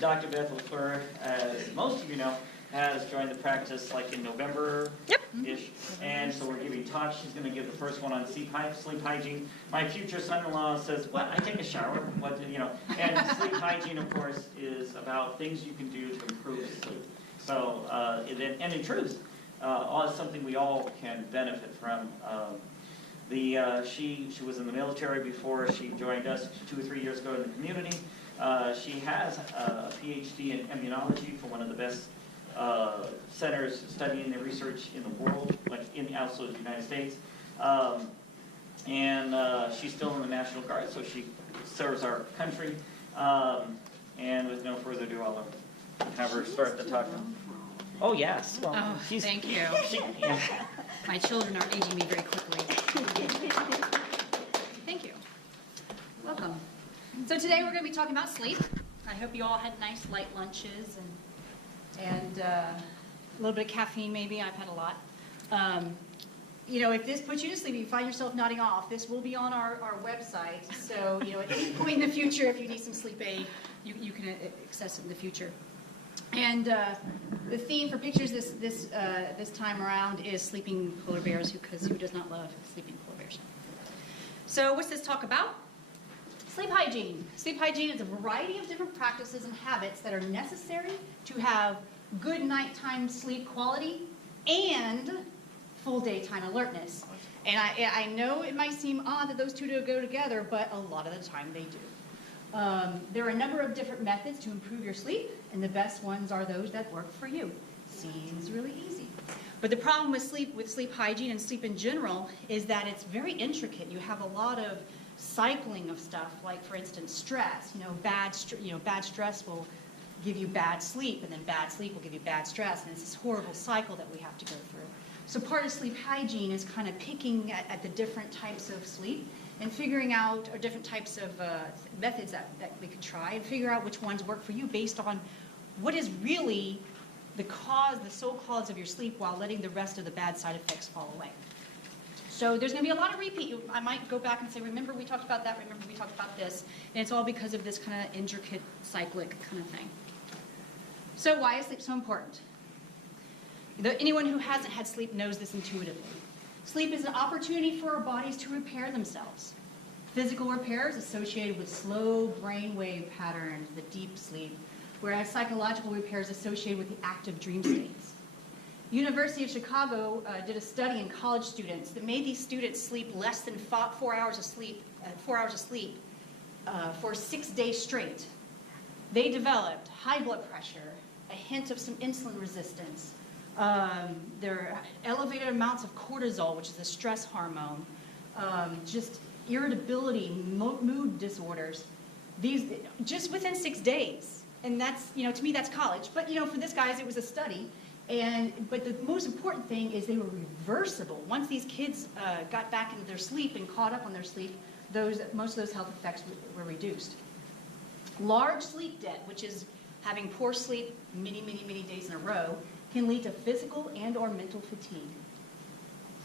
Dr. Beth LaFleur, as most of you know, has joined the practice like in November-ish. And so we're giving talks. She's going to give the first one on sleep hygiene. My future son-in-law says, "What? I take a shower? What? You know?" And sleep hygiene, of course, is about things you can do to improve sleep. So, and in truth, it's something we all can benefit from. She was in the military before she joined us 2 or 3 years ago in the community. She has a PhD in immunology from one of the best centers studying the research in the world, like also in the United States. And she's still in the National Guard, so she serves our country. And with no further ado, I'll have her start the talk. Oh, yes. Well, thank you. Yeah. My children are aging me very quickly. Thank you. Welcome. So today we're going to be talking about sleep. I hope you all had nice light lunches and a little bit of caffeine maybe. I've had a lot. You know, if this puts you to sleep, you find yourself nodding off, this will be on our website. So, you know, at any point in the future, if you need some sleep aid, you can access it in the future. And the theme for pictures this time around is sleeping polar bears, because who does not love sleeping polar bears? So what's this talk about? Sleep hygiene. Sleep hygiene is a variety of different practices and habits that are necessary to have good nighttime sleep quality and full daytime alertness. And I know it might seem odd that those two don't go together, but a lot of the time they do. There are a number of different methods to improve your sleep, and the best ones are those that work for you. Seems really easy. But the problem with sleep hygiene and sleep in general is that it's very intricate. You have a lot of cycling of stuff, like for instance stress. Bad stress will give you bad sleep, and then bad sleep will give you bad stress, and it's this horrible cycle that we have to go through. So part of sleep hygiene is kind of picking at the different types of sleep and figuring out different types of methods that we could try, and figure out which ones work for you based on what is really the sole cause of your sleep, while letting the rest of the bad side effects fall away. So there's going to be a lot of repeat. I might go back and say, remember we talked about that, remember we talked about this, and it's all because of this kind of intricate, cyclic kind of thing. So why is sleep so important? Anyone who hasn't had sleep knows this intuitively. Sleep is an opportunity for our bodies to repair themselves. Physical repair is associated with slow brain wave patterns, the deep sleep, whereas psychological repair is associated with the active dream states. University of Chicago did a study in college students that made these students sleep less than 4 hours of sleep, for 6 days straight. They developed high blood pressure, a hint of some insulin resistance. There are elevated amounts of cortisol, which is a stress hormone, just irritability, mood disorders. These just within 6 days, and that's, to me that's college. But for this guys it was a study, but the most important thing is they were reversible. Once these kids got back into their sleep and caught up on their sleep, most of those health effects were reduced. Large sleep debt, which is having poor sleep many days in a row, can lead to physical and or mental fatigue.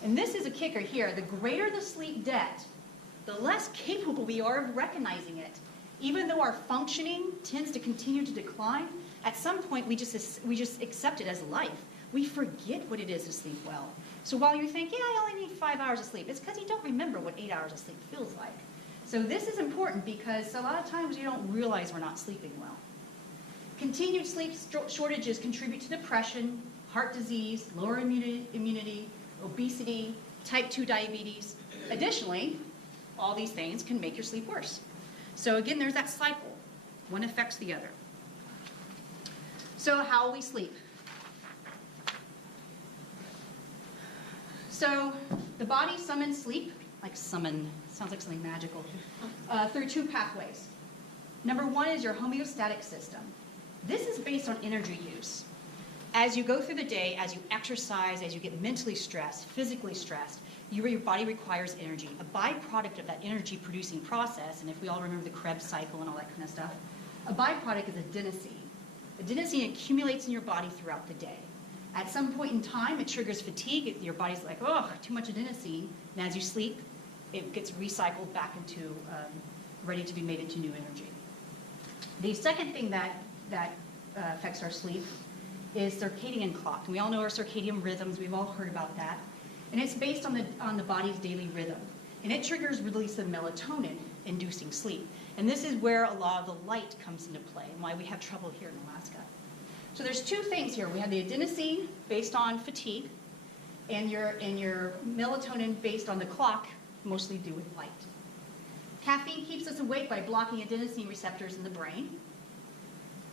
And this is a kicker here. The greater the sleep debt, the less capable we are of recognizing it. Even though our functioning tends to continue to decline, at some point we just accept it as life. We forget what it is to sleep well. So while you think, yeah, I only need 5 hours of sleep, it's because you don't remember what 8 hours of sleep feels like. So this is important because a lot of times you don't realize we're not sleeping well. Continued sleep shortages contribute to depression, heart disease, lower immunity, obesity, type 2 diabetes. Additionally, all these things can make your sleep worse. So again, there's that cycle. One affects the other. So how will we sleep? So the body summons sleep, sounds like something magical, through 2 pathways. Number 1 is your homeostatic system. This is based on energy use. As you go through the day, as you exercise, as you get mentally stressed, physically stressed, your body requires energy. A byproduct of that energy producing process, and if we all remember the Krebs cycle and all that kind of stuff, a byproduct is adenosine. Adenosine accumulates in your body throughout the day. At some point in time, it triggers fatigue. Your body's like, oh, too much adenosine. And as you sleep, it gets recycled back into, ready to be made into new energy. The second thing that affects our sleep is circadian clock. And we all know our circadian rhythms. We've all heard about that. And it's based on the body's daily rhythm. And it triggers release of melatonin, inducing sleep. And this is where a lot of the light comes into play and why we have trouble here in Alaska. So there's two things here. We have the adenosine based on fatigue and your melatonin based on the clock, mostly due with light. Caffeine keeps us awake by blocking adenosine receptors in the brain.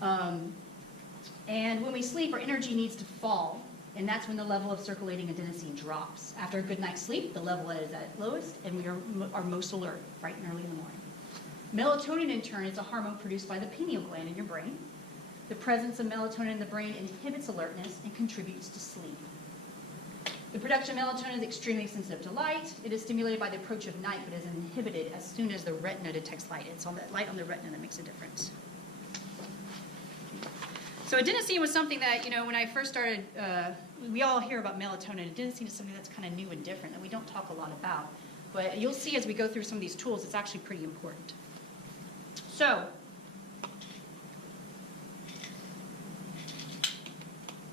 And when we sleep, our energy needs to fall, and that's when the level of circulating adenosine drops. After a good night's sleep, the level is at lowest, and we are most alert, bright and early in the morning. Melatonin, in turn, is a hormone produced by the pineal gland in your brain. The presence of melatonin in the brain inhibits alertness and contributes to sleep. The production of melatonin is extremely sensitive to light. It is stimulated by the approach of night, but is inhibited as soon as the retina detects light. It's on the light on the retina that makes a difference. So adenosine was something that, when I first started, we all hear about melatonin. Adenosine is something that's kind of new and different that we don't talk a lot about. But you'll see as we go through some of these tools, it's actually pretty important. So,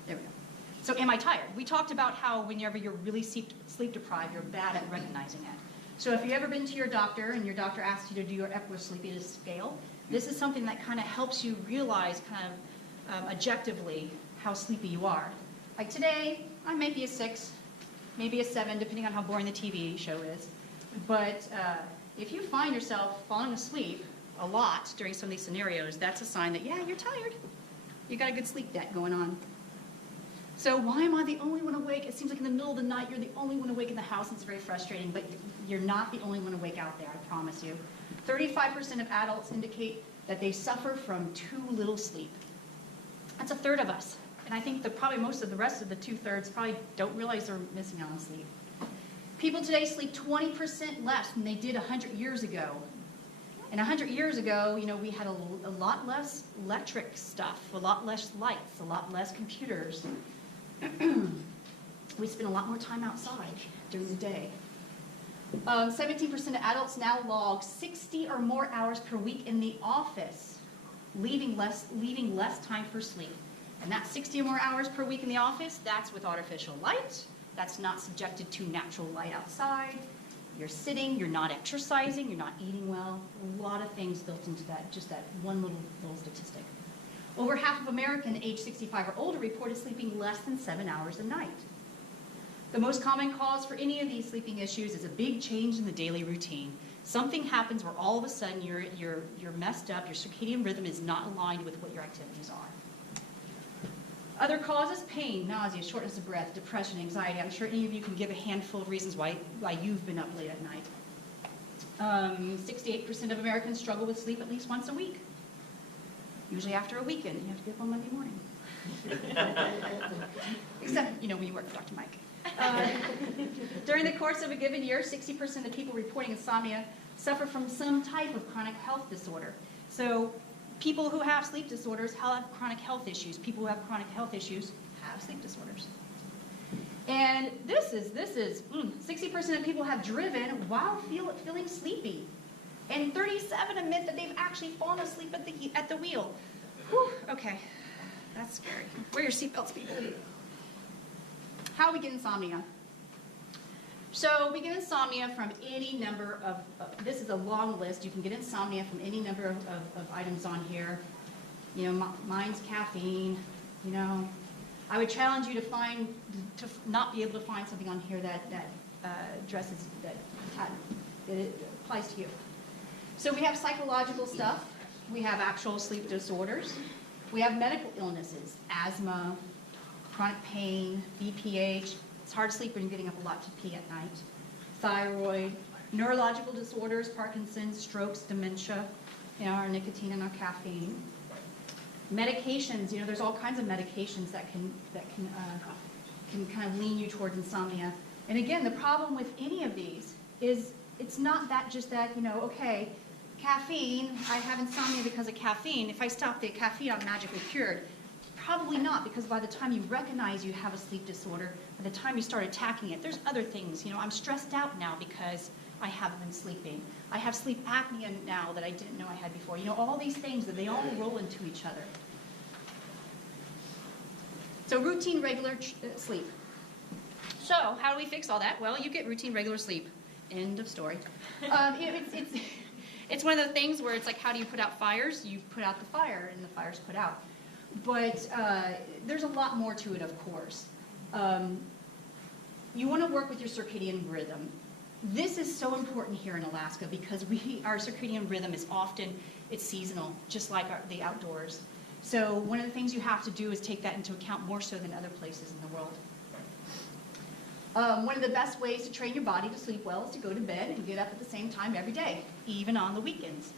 there we go. So am I tired? We talked about how whenever you're really sleep deprived, you're bad at recognizing it. So if you've ever been to your doctor and your doctor asks you to do your Epworth Sleepiness Scale, this is something that kind of helps you realize objectively how sleepy you are. Like today, I may be a 6, maybe a 7, depending on how boring the TV show is. But if you find yourself falling asleep a lot during some of these scenarios, that's a sign that, yeah, you're tired. You got a good sleep debt going on. So why am I the only one awake? It seems like in the middle of the night, you're the only one awake in the house. It's very frustrating, but you're not the only one awake out there, I promise you. 35% of adults indicate that they suffer from too little sleep. That's a third of us. And I think that probably most of the rest of the 2/3 probably don't realize they're missing out on sleep. People today sleep 20% less than they did 100 years ago. And 100 years ago, we had a lot less electric stuff, a lot less lights, a lot less computers. We spend a lot more time outside during the day. 17% of adults now log 60 or more hours per week in the office, leaving less time for sleep. And that 60 or more hours per week in the office, that's with artificial light. That's not subjected to natural light outside. You're sitting, you're not exercising, you're not eating well. A lot of things built into that, just that one little statistic. Over half of Americans age 65 or older reported sleeping less than 7 hours a night. The most common cause for any of these sleeping issues is a big change in the daily routine. Something happens where all of a sudden you're messed up, your circadian rhythm is not aligned with what your activities are. Other causes: pain, nausea, shortness of breath, depression, anxiety. I'm sure any of you can give a handful of reasons why you've been up late at night. 68% of Americans struggle with sleep at least once a week. Usually after a weekend, you have to get up on Monday morning. Except, when you work for Dr. Mike. During the course of a given year, 60% of people reporting insomnia suffer from some type of chronic health disorder. So people who have sleep disorders have chronic health issues. People who have chronic health issues have sleep disorders. And this is 60% of people have driven while feeling sleepy. And 37 admit that they've actually fallen asleep at the wheel. Whew, okay, that's scary. Wear your seatbelts, people. How we get insomnia. So we get insomnia from any number of, this is a long list. You can get insomnia from any number of items on here. Mine's caffeine. I would challenge you to not be able to find something on here that addresses, that it applies to you. So we have psychological stuff. We have actual sleep disorders. We have medical illnesses, asthma, chronic pain, BPH. It's hard to sleep when you're getting up a lot to pee at night. Thyroid, neurological disorders, Parkinson's, strokes, dementia, our nicotine and our caffeine. Medications, there's all kinds of medications that can kind of lean you towards insomnia. And again, the problem with any of these is it's not just that, okay, caffeine, I have insomnia because of caffeine. If I stop the caffeine, I'm magically cured. Probably not, because by the time you recognize you have a sleep disorder, by the time you start attacking it, there's other things. I'm stressed out now because I haven't been sleeping. I have sleep apnea now that I didn't know I had before. All these things that they all roll into each other. So routine, regular sleep. So how do we fix all that? Well, you get routine, regular sleep. End of story. It's one of the things where it's like, how do you put out fires? You put out the fire, and the fire's put out. But there's a lot more to it, of course. You want to work with your circadian rhythm. This is so important here in Alaska because our circadian rhythm is often, it's seasonal, just like the outdoors. So one of the things you have to do is take that into account more so than other places in the world. One of the best ways to train your body to sleep well is to go to bed and get up at the same time every day, even on the weekends.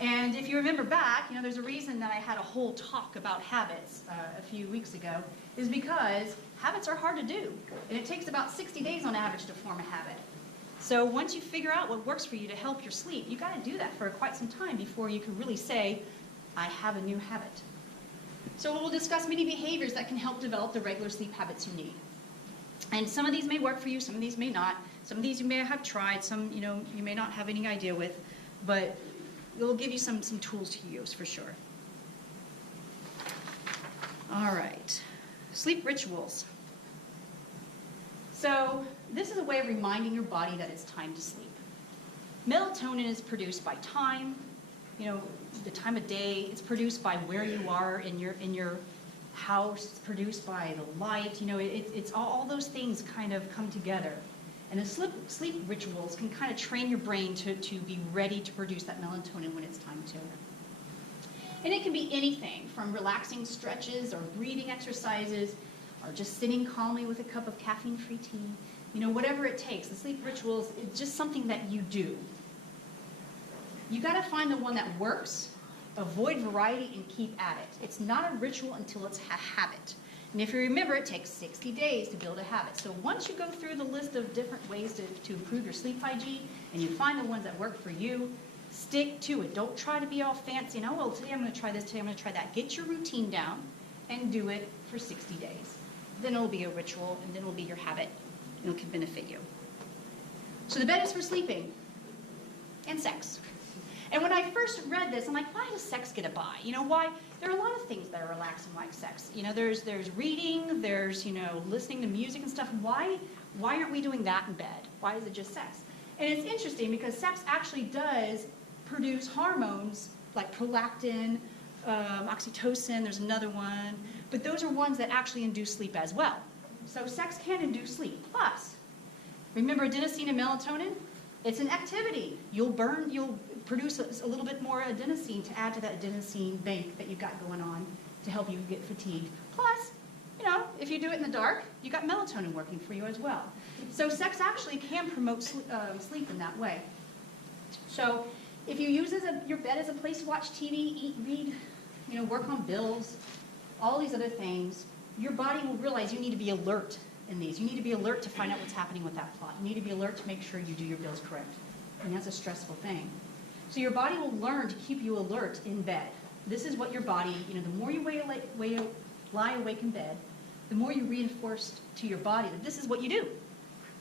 And if you remember back, there's a reason that I had a whole talk about habits a few weeks ago, is because habits are hard to do. And it takes about 60 days on average to form a habit. So once you figure out what works for you to help your sleep, you got to do that for quite some time before you can really say, I have a new habit. So we'll discuss many behaviors that can help develop the regular sleep habits you need. And some of these may work for you, some of these may not. Some of these you may have tried, some you may not have any idea with, but it'll give you some tools to use for sure. All right, sleep rituals. So this is a way of reminding your body that it's time to sleep. Melatonin is produced by time, the time of day. It's produced by where you are in your house. It's produced by the light. It's all those things kind of come together. And the sleep rituals can kind of train your brain to be ready to produce that melatonin when it's time to. And it can be anything from relaxing stretches or breathing exercises or just sitting calmly with a cup of caffeine-free tea. Whatever it takes. The sleep rituals is just something that you do. You got to find the one that works, avoid variety, and keep at it. It's not a ritual until it's a habit. And if you remember, it takes 60 days to build a habit. So once you go through the list of different ways to improve your sleep hygiene, and you find the ones that work for you, stick to it. Don't try to be all fancy. Well, today I'm going to try this, today I'm going to try that. Get your routine down and do it for 60 days. Then it'll be a ritual, and then it'll be your habit, and it can benefit you. So the bed is for sleeping and sex. And when I first read this, I'm like, why does sex get a buy? Why? There are a lot of things that are relaxing like sex. There's reading, there's, listening to music and stuff. Why aren't we doing that in bed? Why is it just sex? And it's interesting because sex actually does produce hormones like prolactin, oxytocin, there's another one. But those are ones that actually induce sleep as well. So sex can induce sleep. Plus, remember adenosine and melatonin? It's an activity. You'll produce a little bit more adenosine to add to that adenosine bank that you've got going on to help you get fatigued. Plus, if you do it in the dark, you got melatonin working for you as well. So sex actually can promote sleep in that way. So if you use your bed as a place to watch TV, eat, read, work on bills, all these other things, your body will realize you need to be alert in these. You need to be alert to find out what's happening with that plot. You need to be alert to make sure you do your bills correct. And that's a stressful thing. So your body will learn to keep you alert in bed. This is what your body, the more you lie awake in bed, the more you reinforce to your body that this is what you do.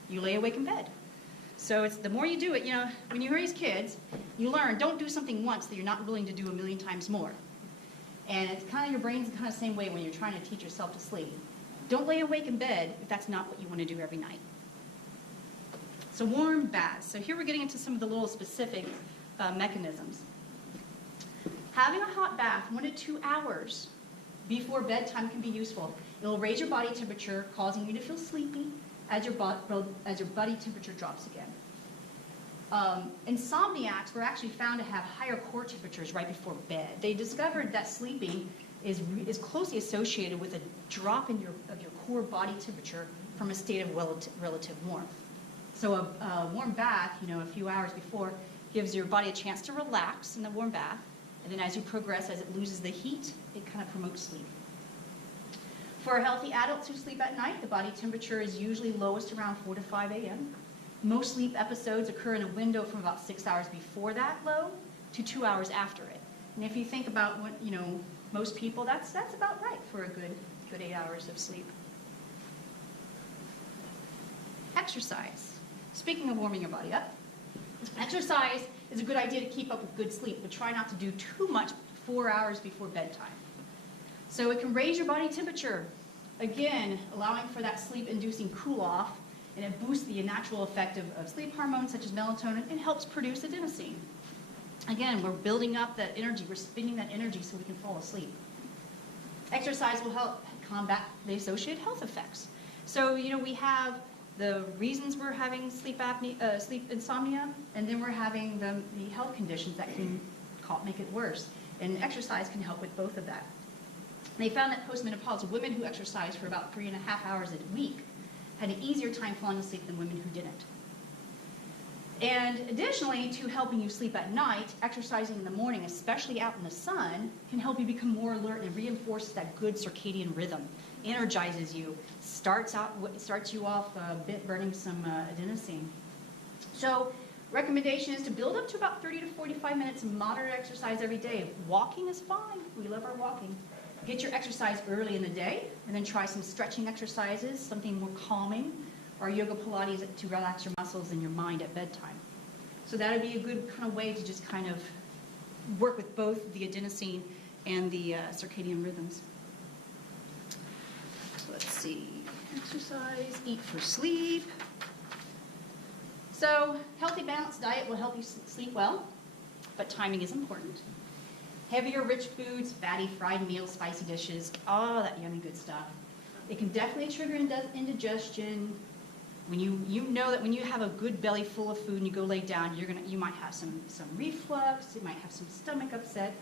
You lay awake in bed. So it's the more you do it, when you raise kids, you learn, don't do something once that you're not willing to do a million times more. And it's kind of your brain's kind of the same way when you're trying to teach yourself to sleep. Don't lay awake in bed if that's not what you want to do every night. So warm baths. So here we're getting into some of the little specific mechanisms. Having a hot bath 1 to 2 hours before bedtime can be useful. It will raise your body temperature, causing you to feel sleepy as your body temperature drops again. Insomniacs were actually found to have higher core temperatures right before bed. They discovered that sleeping is closely associated with a drop of your core body temperature from a state of relative warmth. So a warm bath, a few hours before, gives your body a chance to relax in the warm bath. And then as you progress, as it loses the heat, it kind of promotes sleep. For healthy adults who sleep at night, the body temperature is usually lowest around 4 to 5 a.m. Most sleep episodes occur in a window from about 6 hours before that low to 2 hours after it. And if you think about what, most people, that's about right for a good 8 hours of sleep. Exercise. Speaking of warming your body up, exercise is a good idea to keep up with good sleep, but try not to do too much 4 hours before bedtime. So it can raise your body temperature, again, allowing for that sleep-inducing cool-off, and it boosts the natural effect of sleep hormones such as melatonin and helps produce adenosine. Again, we're building up that energy, we're spending that energy so we can fall asleep. Exercise will help combat the associated health effects. So, we have the reasons we're having sleep apnea, sleep insomnia, and then we're having the health conditions that can make it worse. And exercise can help with both of that. They found that postmenopausal women who exercised for about 3.5 hours a week had an easier time falling asleep than women who didn't. And additionally, to helping you sleep at night, exercising in the morning, especially out in the sun, can help you become more alert and reinforces that good circadian rhythm, energizes you, starts you off burning some adenosine. So recommendation is to build up to about 30 to 45 minutes of moderate exercise every day. Walking is fine. We love our walking. Get your exercise early in the day, and then try some stretching exercises, something more calming, or yoga Pilates to relax your muscles and your mind at bedtime. So that would be a good kind of way to just kind of work with both the adenosine and the circadian rhythms. Let's see, exercise, eat for sleep. So healthy balanced diet will help you sleep well, but timing is important. Heavier rich foods, fatty fried meals, spicy dishes, all that yummy good stuff. It can definitely trigger indigestion. When you know that when you have a good belly full of food and you go lay down, you might have some reflux, you might have some stomach upset.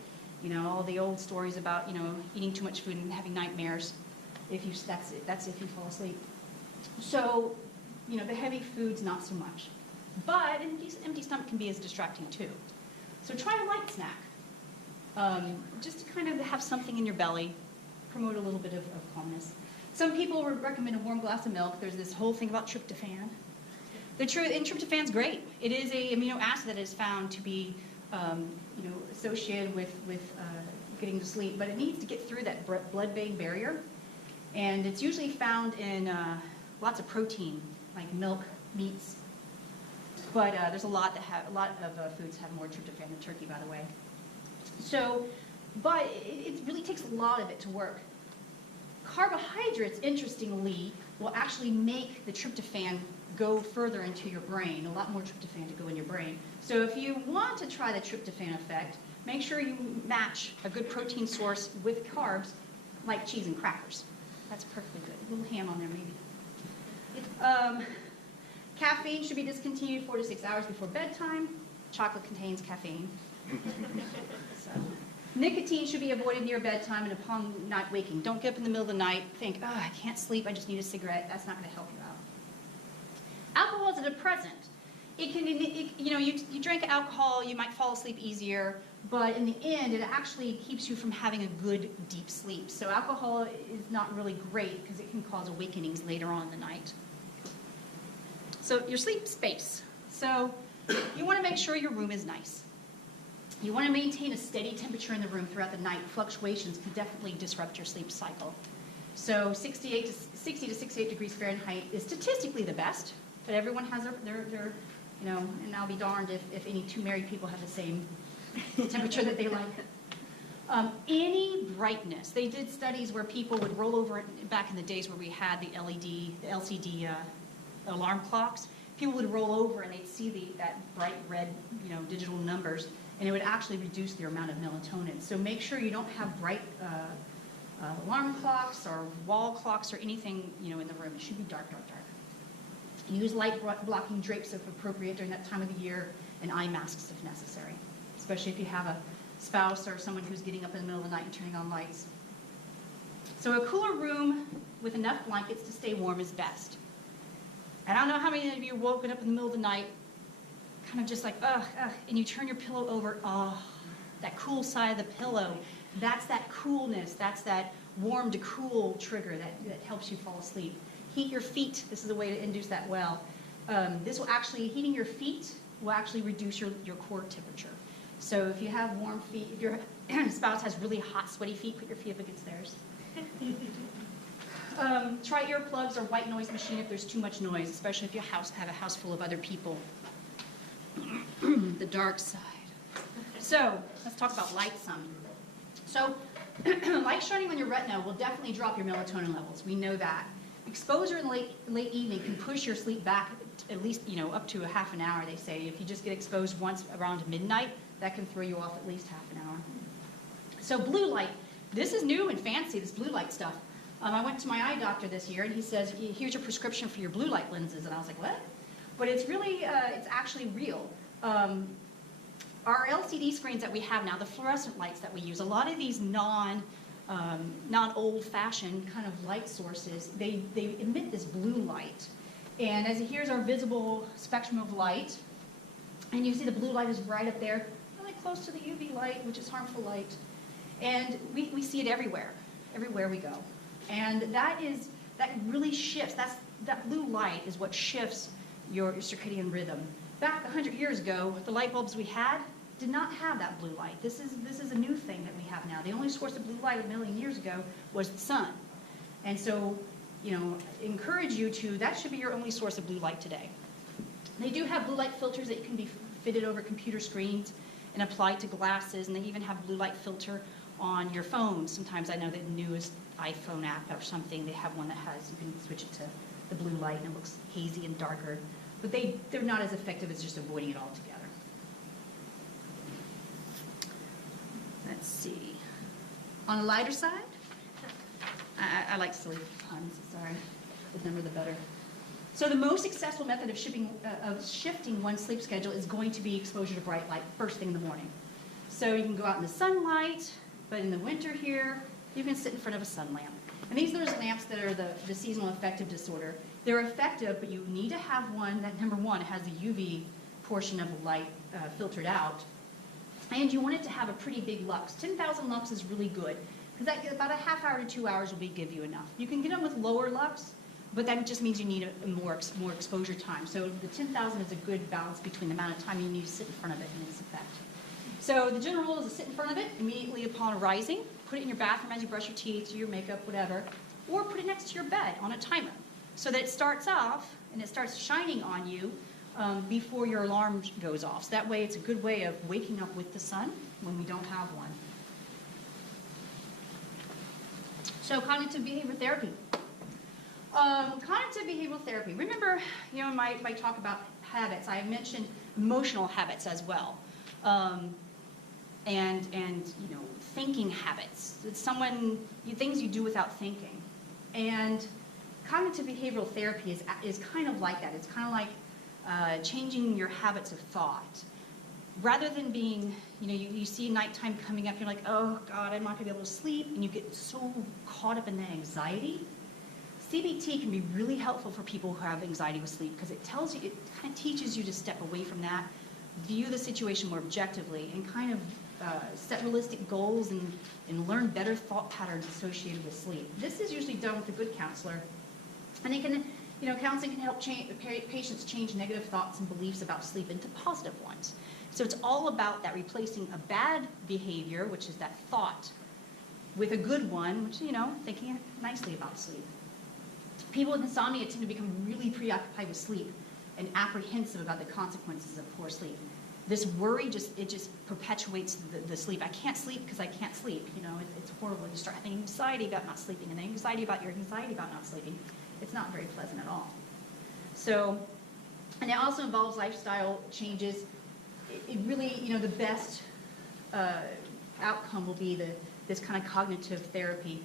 All the old stories about eating too much food and having nightmares. That's if you fall asleep. So the heavy foods not so much, but an empty stomach can be as distracting too. So try a light snack. Just to kind of have something in your belly, promote a little bit of calmness. Some people would recommend a warm glass of milk. There's this whole thing about tryptophan. And tryptophan's great. It is an amino acid that is found to be associated with getting to sleep, but it needs to get through that blood-brain barrier. And it's usually found in lots of protein, like milk, meats. But there's a lot of foods have more tryptophan than turkey, by the way. So, but it really takes a lot of it to work. Carbohydrates, interestingly, will actually make the tryptophan go further into your brain, a lot more tryptophan to go in your brain. So if you want to try the tryptophan effect, make sure you match a good protein source with carbs, like cheese and crackers. That's perfectly good. A little ham on there, maybe. Caffeine should be discontinued 4 to 6 hours before bedtime. Chocolate contains caffeine. So, nicotine should be avoided near bedtime and upon not waking. Don't get up in the middle of the night, think, oh, I can't sleep, I just need a cigarette. That's not going to help you out. Alcohol is a depressant. You drink alcohol, you might fall asleep easier, but in the end, it actually keeps you from having a good, deep sleep. So alcohol is not really great because it can cause awakenings later on in the night. So your sleep space. So you want to make sure your room is nice. You want to maintain a steady temperature in the room throughout the night. Fluctuations can definitely disrupt your sleep cycle. So 60 to 68 degrees Fahrenheit is statistically the best, but everyone has their and I'll be darned if any two married people have the same temperature that they like. Any brightness. They did studies where people would roll over, back in the days where we had the LCD alarm clocks. People would roll over and they'd see that bright red, digital numbers, and it would actually reduce their amount of melatonin. So make sure you don't have bright alarm clocks or wall clocks or anything, in the room. It should be dark, dark, dark. Use light blocking drapes if appropriate during that time of the year, and eye masks if necessary, especially if you have a spouse or someone who's getting up in the middle of the night and turning on lights. So a cooler room with enough blankets to stay warm is best. And I don't know how many of you woken up in the middle of the night, kind of just like, and you turn your pillow over, that cool side of the pillow. That's that coolness. That's that warm to cool trigger that helps you fall asleep. Heat your feet. This is a way to induce that well. Heating your feet will actually reduce your core temperature. So if you have warm feet, if your spouse has really hot, sweaty feet, put your feet up against theirs. Try earplugs or white noise machine if there's too much noise, especially if you have a house full of other people. The dark side. So let's talk about light some. So light shining on your retina will definitely drop your melatonin levels. We know that. Exposure in the late evening can push your sleep back at least, up to a half an hour, they say. If you just get exposed once around midnight, that can throw you off at least half an hour. So blue light, this is new and fancy, this blue light stuff. I went to my eye doctor this year, and he says, here's your prescription for your blue light lenses. And I was like, what? But it's really, it's actually real. Our LCD screens that we have now, the fluorescent lights that we use, a lot of these non-old-fashioned kind of light sources, they emit this blue light. And here's our visible spectrum of light. And you see the blue light is right up there, really close to the UV light, which is harmful light. And we see it everywhere we go. And that really shifts. That blue light is what shifts your circadian rhythm. Back 100 years ago, the light bulbs we had did not have that blue light. This is a new thing that we have now. The only source of blue light a million years ago was the sun. And so, encourage you to, that should be your only source of blue light today. They do have blue light filters that can be fitted over computer screens and applied to glasses, and they even have blue light filter on your phone. Sometimes I know the newest iPhone app or something, they have one that has, you can switch it to the blue light and it looks hazy and darker. But they're not as effective as just avoiding it altogether. Let's see. On the lighter side, I like silly puns, sorry. The number the better. So the most successful method of shifting one's sleep schedule is going to be exposure to bright light first thing in the morning. So you can go out in the sunlight, but in the winter here, you can sit in front of a sun lamp. And these are those lamps that are the seasonal affective disorder. They're effective, but you need to have one that, number one, has the UV portion of the light filtered out. And you want it to have a pretty big lux. 10,000 lux is really good, because about a half hour to 2 hours will give you enough. You can get them with lower lux, but that just means you need more exposure time. So the 10,000 is a good balance between the amount of time you need to sit in front of it and its effect. So the general rule is to sit in front of it immediately upon arising. Put it in your bathroom as you brush your teeth, do your makeup, whatever. Or put it next to your bed on a timer so that it starts off and it starts shining on you before your alarm goes off. So that way it's a good way of waking up with the sun when we don't have one. So cognitive behavior therapy. Cognitive behavioral therapy. Remember, in my talk about habits, I mentioned emotional habits as well. And thinking habits. It's things you do without thinking. And cognitive behavioral therapy is kind of like that. It's kind of like changing your habits of thought. Rather than being, you see nighttime coming up, you're like, oh God, I'm not going to be able to sleep, and you get so caught up in the anxiety. CBT can be really helpful for people who have anxiety with sleep because it kind of teaches you to step away from that, view the situation more objectively, and kind of set realistic goals and learn better thought patterns associated with sleep. This is usually done with a good counselor, and counseling can help patients change negative thoughts and beliefs about sleep into positive ones. So it's all about that, replacing a bad behavior, which is that thought, with a good one, which thinking nicely about sleep. People with insomnia tend to become really preoccupied with sleep and apprehensive about the consequences of poor sleep. This worry just perpetuates the sleep. I can't sleep because I can't sleep. It's horrible. You start having anxiety about not sleeping, and then anxiety about not sleeping. It's not very pleasant at all. So, and it also involves lifestyle changes. It really, the best outcome will be this kind of cognitive therapy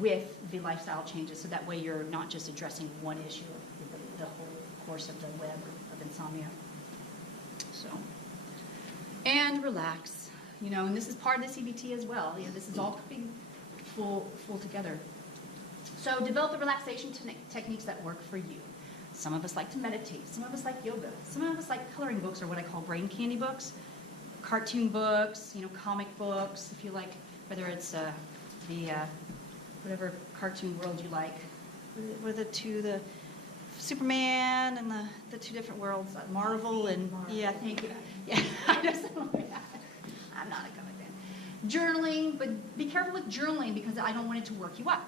with the lifestyle changes, so that way you're not just addressing one issue of the whole course of the web of insomnia. So, and relax, and this is part of the CBT as well. This is all coming full together. So develop the relaxation techniques that work for you. Some of us like to meditate. Some of us like yoga. Some of us like coloring books, or what I call brain candy books, cartoon books, comic books, if you like, whether it's whatever cartoon world you like. What are the Superman and the two different worlds, Marvel and, yeah, thank you. Yeah, I know something like that. I'm not a comic fan. Journaling, but be careful with journaling because I don't want it to work you up.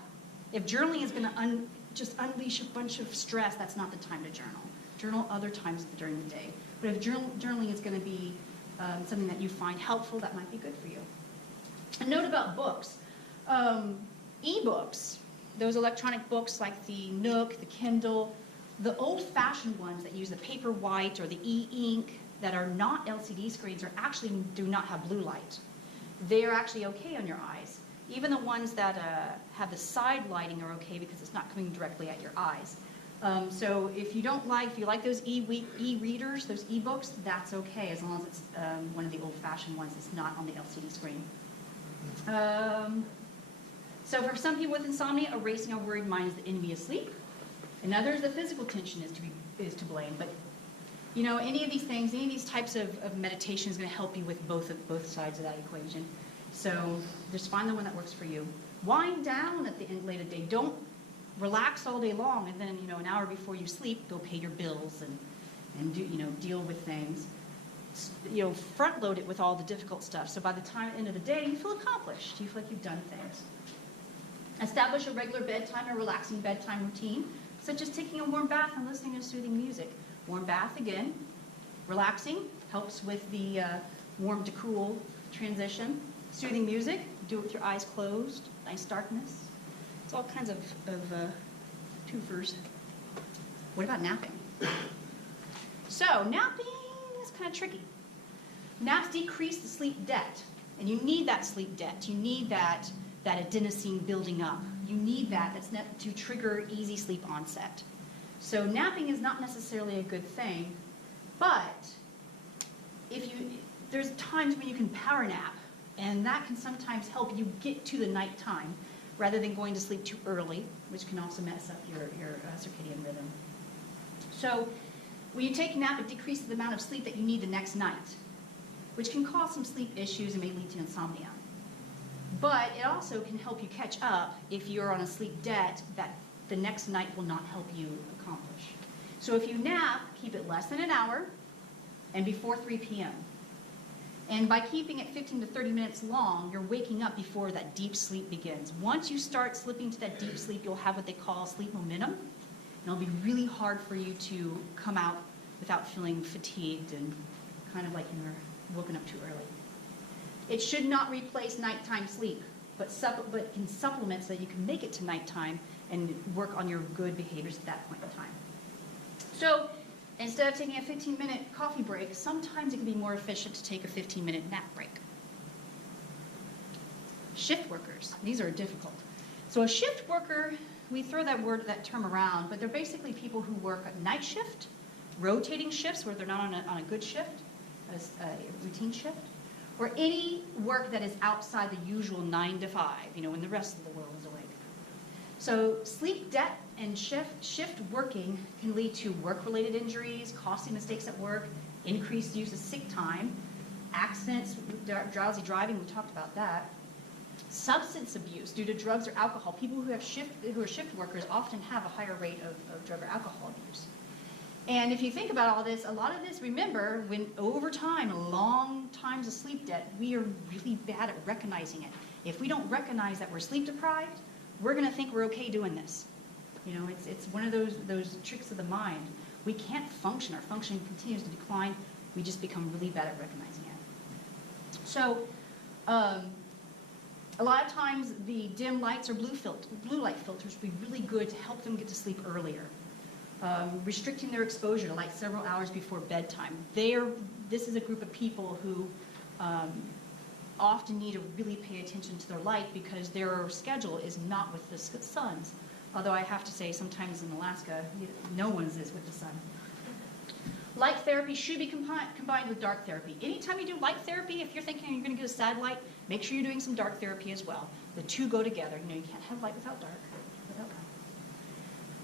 If journaling is going to just unleash a bunch of stress, that's not the time to journal. Journal other times during the day. But if journaling is going to be something that you find helpful, that might be good for you. A note about books. E-books, those electronic books like the Nook, the Kindle, the old-fashioned ones that use the paper white or the e-ink that are not LCD screens are actually do not have blue light. They are actually okay on your eyes. Even the ones that have the side lighting are okay because it's not coming directly at your eyes. So if you like those e-readers, those e-books, that's okay as long as it's one of the old-fashioned ones that's not on the LCD screen. So for some people with insomnia, a racing or worried mind is the enemy of sleep. In others, the physical tension is to blame. But you know, any of these things, any of these types of meditation is going to help you with both sides of that equation. So just find the one that works for you. Wind down at the end late of the day. Don't relax all day long and then, you know, an hour before you sleep, go pay your bills and do, you know, deal with things. You know, front load it with all the difficult stuff. So by the time at the end of the day, you feel accomplished. You feel like you've done things. Establish a regular bedtime or relaxing bedtime routine, such as taking a warm bath and listening to soothing music. Warm bath, again, relaxing, helps with the warm to cool transition. Soothing music, do it with your eyes closed, nice darkness. It's all kinds of twofers. What about napping? So napping is kind of tricky. Naps decrease the sleep debt, and you need that sleep debt. You need that adenosine building up. You need that. That's to trigger easy sleep onset. So napping is not necessarily a good thing, but there's times when you can power nap, and that can sometimes help you get to the nighttime rather than going to sleep too early, which can also mess up your circadian rhythm. So when you take a nap, it decreases the amount of sleep that you need the next night, which can cause some sleep issues and may lead to insomnia. But it also can help you catch up if you're on a sleep debt that the next night will not help you accomplish. So if you nap, keep it less than an hour and before 3 p.m. And by keeping it 15 to 30 minutes long, you're waking up before that deep sleep begins. Once you start slipping to that deep sleep, you'll have what they call sleep momentum. And it'll be really hard for you to come out without feeling fatigued and kind of like you were woken up too early. It should not replace nighttime sleep, but can supplement so that you can make it to nighttime and work on your good behaviors at that point in time. So instead of taking a 15-minute coffee break, sometimes it can be more efficient to take a 15-minute nap break. Shift workers, these are difficult. So a shift worker, we throw that term around, but they're basically people who work a night shift, rotating shifts where they're not on a good shift, a routine shift, or any work that is outside the usual 9 to 5, you know, when the rest of the world is awake. So sleep debt and shift working can lead to work-related injuries, costly mistakes at work, increased use of sick time, accidents, drowsy driving, we talked about that. Substance abuse due to drugs or alcohol. People who are shift workers often have a higher rate of drug or alcohol abuse. And if you think about all this, a lot of this, remember, when over time, long times of sleep debt, we are really bad at recognizing it. If we don't recognize that we're sleep deprived, we're going to think we're okay doing this. You know, it's one of those tricks of the mind. We can't function. Our functioning continues to decline. We just become really bad at recognizing it. So a lot of times the dim lights or blue light filters would be really good to help them get to sleep earlier. Restricting their exposure to light several hours before bedtime. This is a group of people who often need to really pay attention to their light because their schedule is not with the sun's. Although I have to say, sometimes in Alaska, no one's is with the sun. Light therapy should be combined with dark therapy. Anytime you do light therapy, if you're thinking you're going to get a sad light, make sure you're doing some dark therapy as well. The two go together. You know, you can't have light without dark.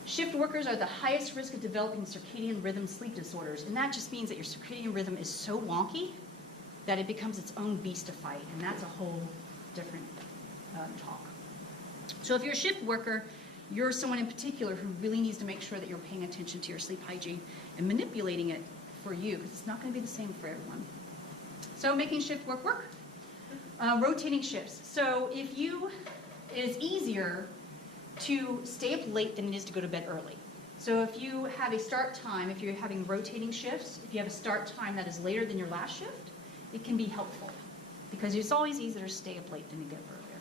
Shift workers are the highest risk of developing circadian rhythm sleep disorders, and that just means that your circadian rhythm is so wonky that it becomes its own beast to fight, and that's a whole different talk. So if you're a shift worker, you're someone in particular who really needs to make sure that you're paying attention to your sleep hygiene and manipulating it for you, because it's not going to be the same for everyone. So making shift work. Rotating shifts. So it is easier to stay up late than it is to go to bed early. So if you have a start time, if you're having rotating shifts, if you have a start time that is later than your last shift, it can be helpful because it's always easier to stay up late than to get up earlier.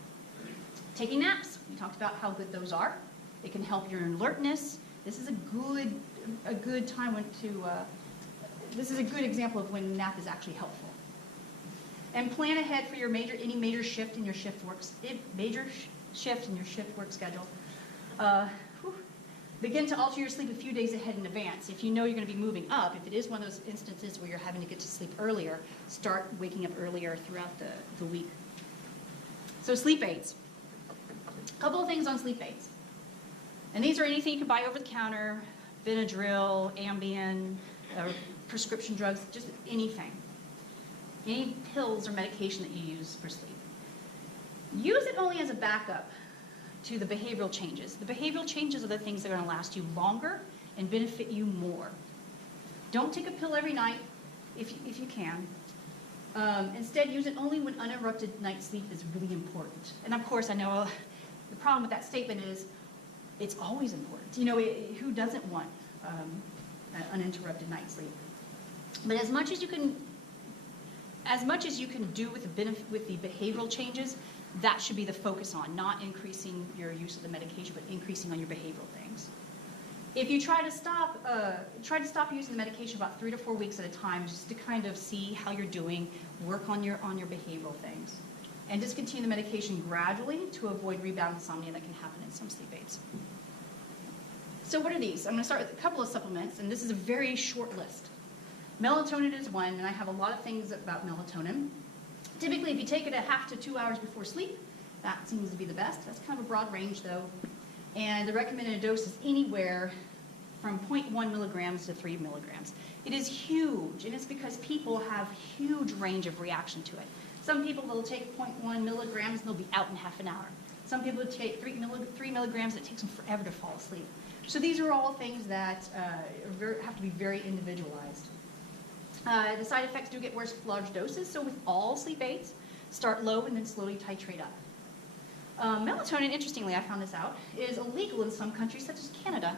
Taking naps, we talked about how good those are. It can help your alertness. This is a good time this is a good example of when nap is actually helpful. And plan ahead for your any major shift in your shift work schedule. Begin to alter your sleep a few days ahead in advance. If you know you're going to be moving up, if it is one of those instances where you're having to get to sleep earlier, start waking up earlier throughout the week. So sleep aids. A couple of things on sleep aids. And these are anything you can buy over the counter, Benadryl, Ambien, prescription drugs, just anything. Any pills or medication that you use for sleep. Use it only as a backup to the behavioral changes. The behavioral changes are the things that are going to last you longer and benefit you more. Don't take a pill every night if you can. Instead, use it only when uninterrupted night sleep is really important. And of course, I know the problem with that statement is it's always important. You know, who doesn't want an uninterrupted night sleep? But as much as you can do with the behavioral changes, that should be the focus on, not increasing your use of the medication, but increasing on your behavioral things. If you try to stop using the medication about 3 to 4 weeks at a time, just to kind of see how you're doing, work on your behavioral things, and discontinue the medication gradually to avoid rebound insomnia that can happen in some sleep aids. So what are these? I'm going to start with a couple of supplements, and this is a very short list. Melatonin is one, and I have a lot of things about melatonin. Typically, if you take it 1/2 to 2 hours before sleep, that seems to be the best. That's kind of a broad range, though. And the recommended dose is anywhere from 0.1 milligrams to 3 milligrams. It is huge, and it's because people have huge range of reaction to it. Some people will take 0.1 milligrams, and they'll be out in half an hour. Some people take 3 milligrams, and it takes them forever to fall asleep. So these are all things that have to be very individualized. The side effects do get worse with large doses, so with all sleep aids, start low and then slowly titrate up. Melatonin, interestingly, I found this out, is illegal in some countries such as Canada.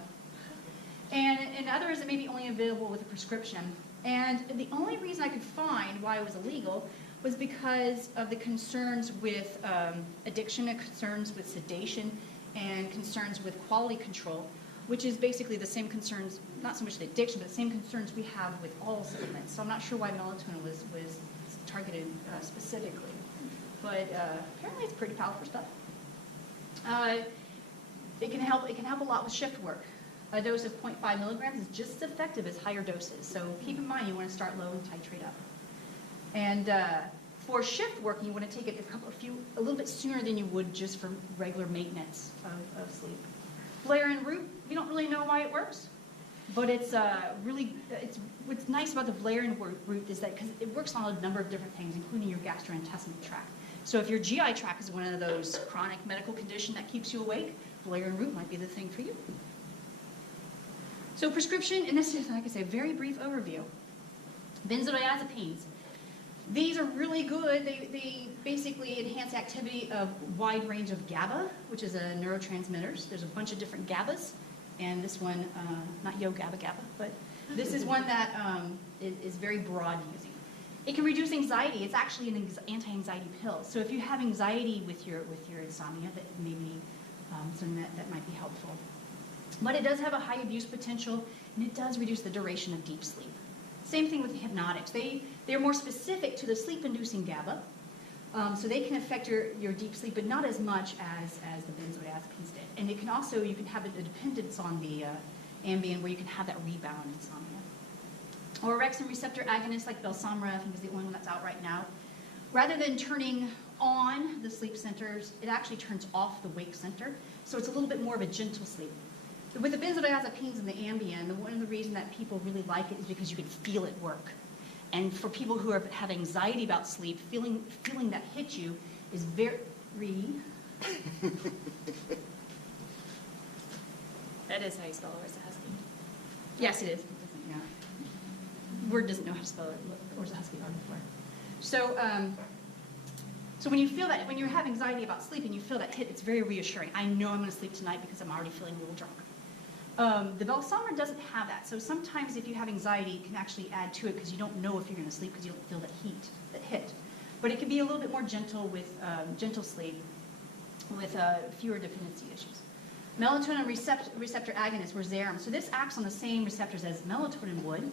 And in others, it may be only available with a prescription. And the only reason I could find why it was illegal was because of the concerns with addiction and concerns with sedation and concerns with quality control, which is basically the same concerns, not so much the addiction, but the same concerns we have with all supplements. So I'm not sure why melatonin was targeted specifically. But apparently it's pretty powerful stuff. It can help a lot with shift work. A dose of 0.5 milligrams is just as effective as higher doses. So keep in mind you want to start low and titrate up. And for shift work, you want to take it a little bit sooner than you would just for regular maintenance of sleep. Valerian root, we don't really know why it works, but what's nice about the valerian root is that because it works on a number of different things, including your gastrointestinal tract. So if your GI tract is one of those chronic medical condition that keeps you awake, valerian root might be the thing for you. So prescription, and this is, like I say, a very brief overview. Benzodiazepines. These are really good. They basically enhance activity of wide range of GABA, which is a neurotransmitters. There's a bunch of different GABAs, and this one, not Yo GABA, but this is one that is very broad using. It can reduce anxiety. It's actually an anti-anxiety pill. So if you have anxiety with your insomnia, that may be something that might be helpful. But it does have a high abuse potential, and it does reduce the duration of deep sleep. Same thing with the hypnotics. They're more specific to the sleep-inducing GABA, so they can affect your deep sleep, but not as much as the benzodiazepines did. And it can also, you can have a dependence on the Ambien where you can have that rebound insomnia. Orexin receptor agonists like Belsomra, I think is the only one that's out right now. Rather than turning on the sleep centers, it actually turns off the wake center, so it's a little bit more of a gentle sleep. With the benzodiazepines and the Ambien, one of the reasons that people really like it is because you can feel it work. And for people who have anxiety about sleep, feeling that hit you is very... That is how you spell Orzahusky. Yes, it is. Yeah. Word doesn't know how to spell it. Orzahusky on the floor. So when you feel that, when you have anxiety about sleep and you feel that hit, it's very reassuring. I know I'm going to sleep tonight because I'm already feeling a little drunk. The Belsomra doesn't have that. So sometimes if you have anxiety, it can actually add to it because you don't know if you're going to sleep because you don't feel that hit. But it can be a little bit more gentle with gentle sleep with fewer dependency issues. Melatonin receptor agonist, or Xerum. So this acts on the same receptors as melatonin would,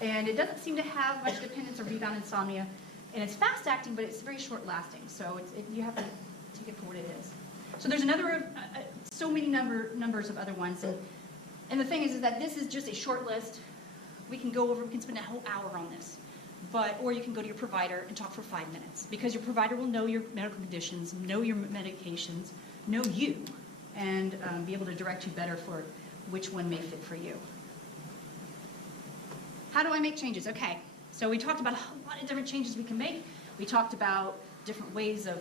and it doesn't seem to have much dependence or rebound insomnia. And it's fast acting, but it's very short lasting. So you have to take it for what it is. So there's another, so many numbers of other ones. And the thing is that this is just a short list. We can spend a whole hour on this. Or you can go to your provider and talk for 5 minutes, because your provider will know your medical conditions, know your medications, know you, and be able to direct you better for which one may fit for you. How do I make changes? Okay, so we talked about a lot of different changes we can make. We talked about different ways of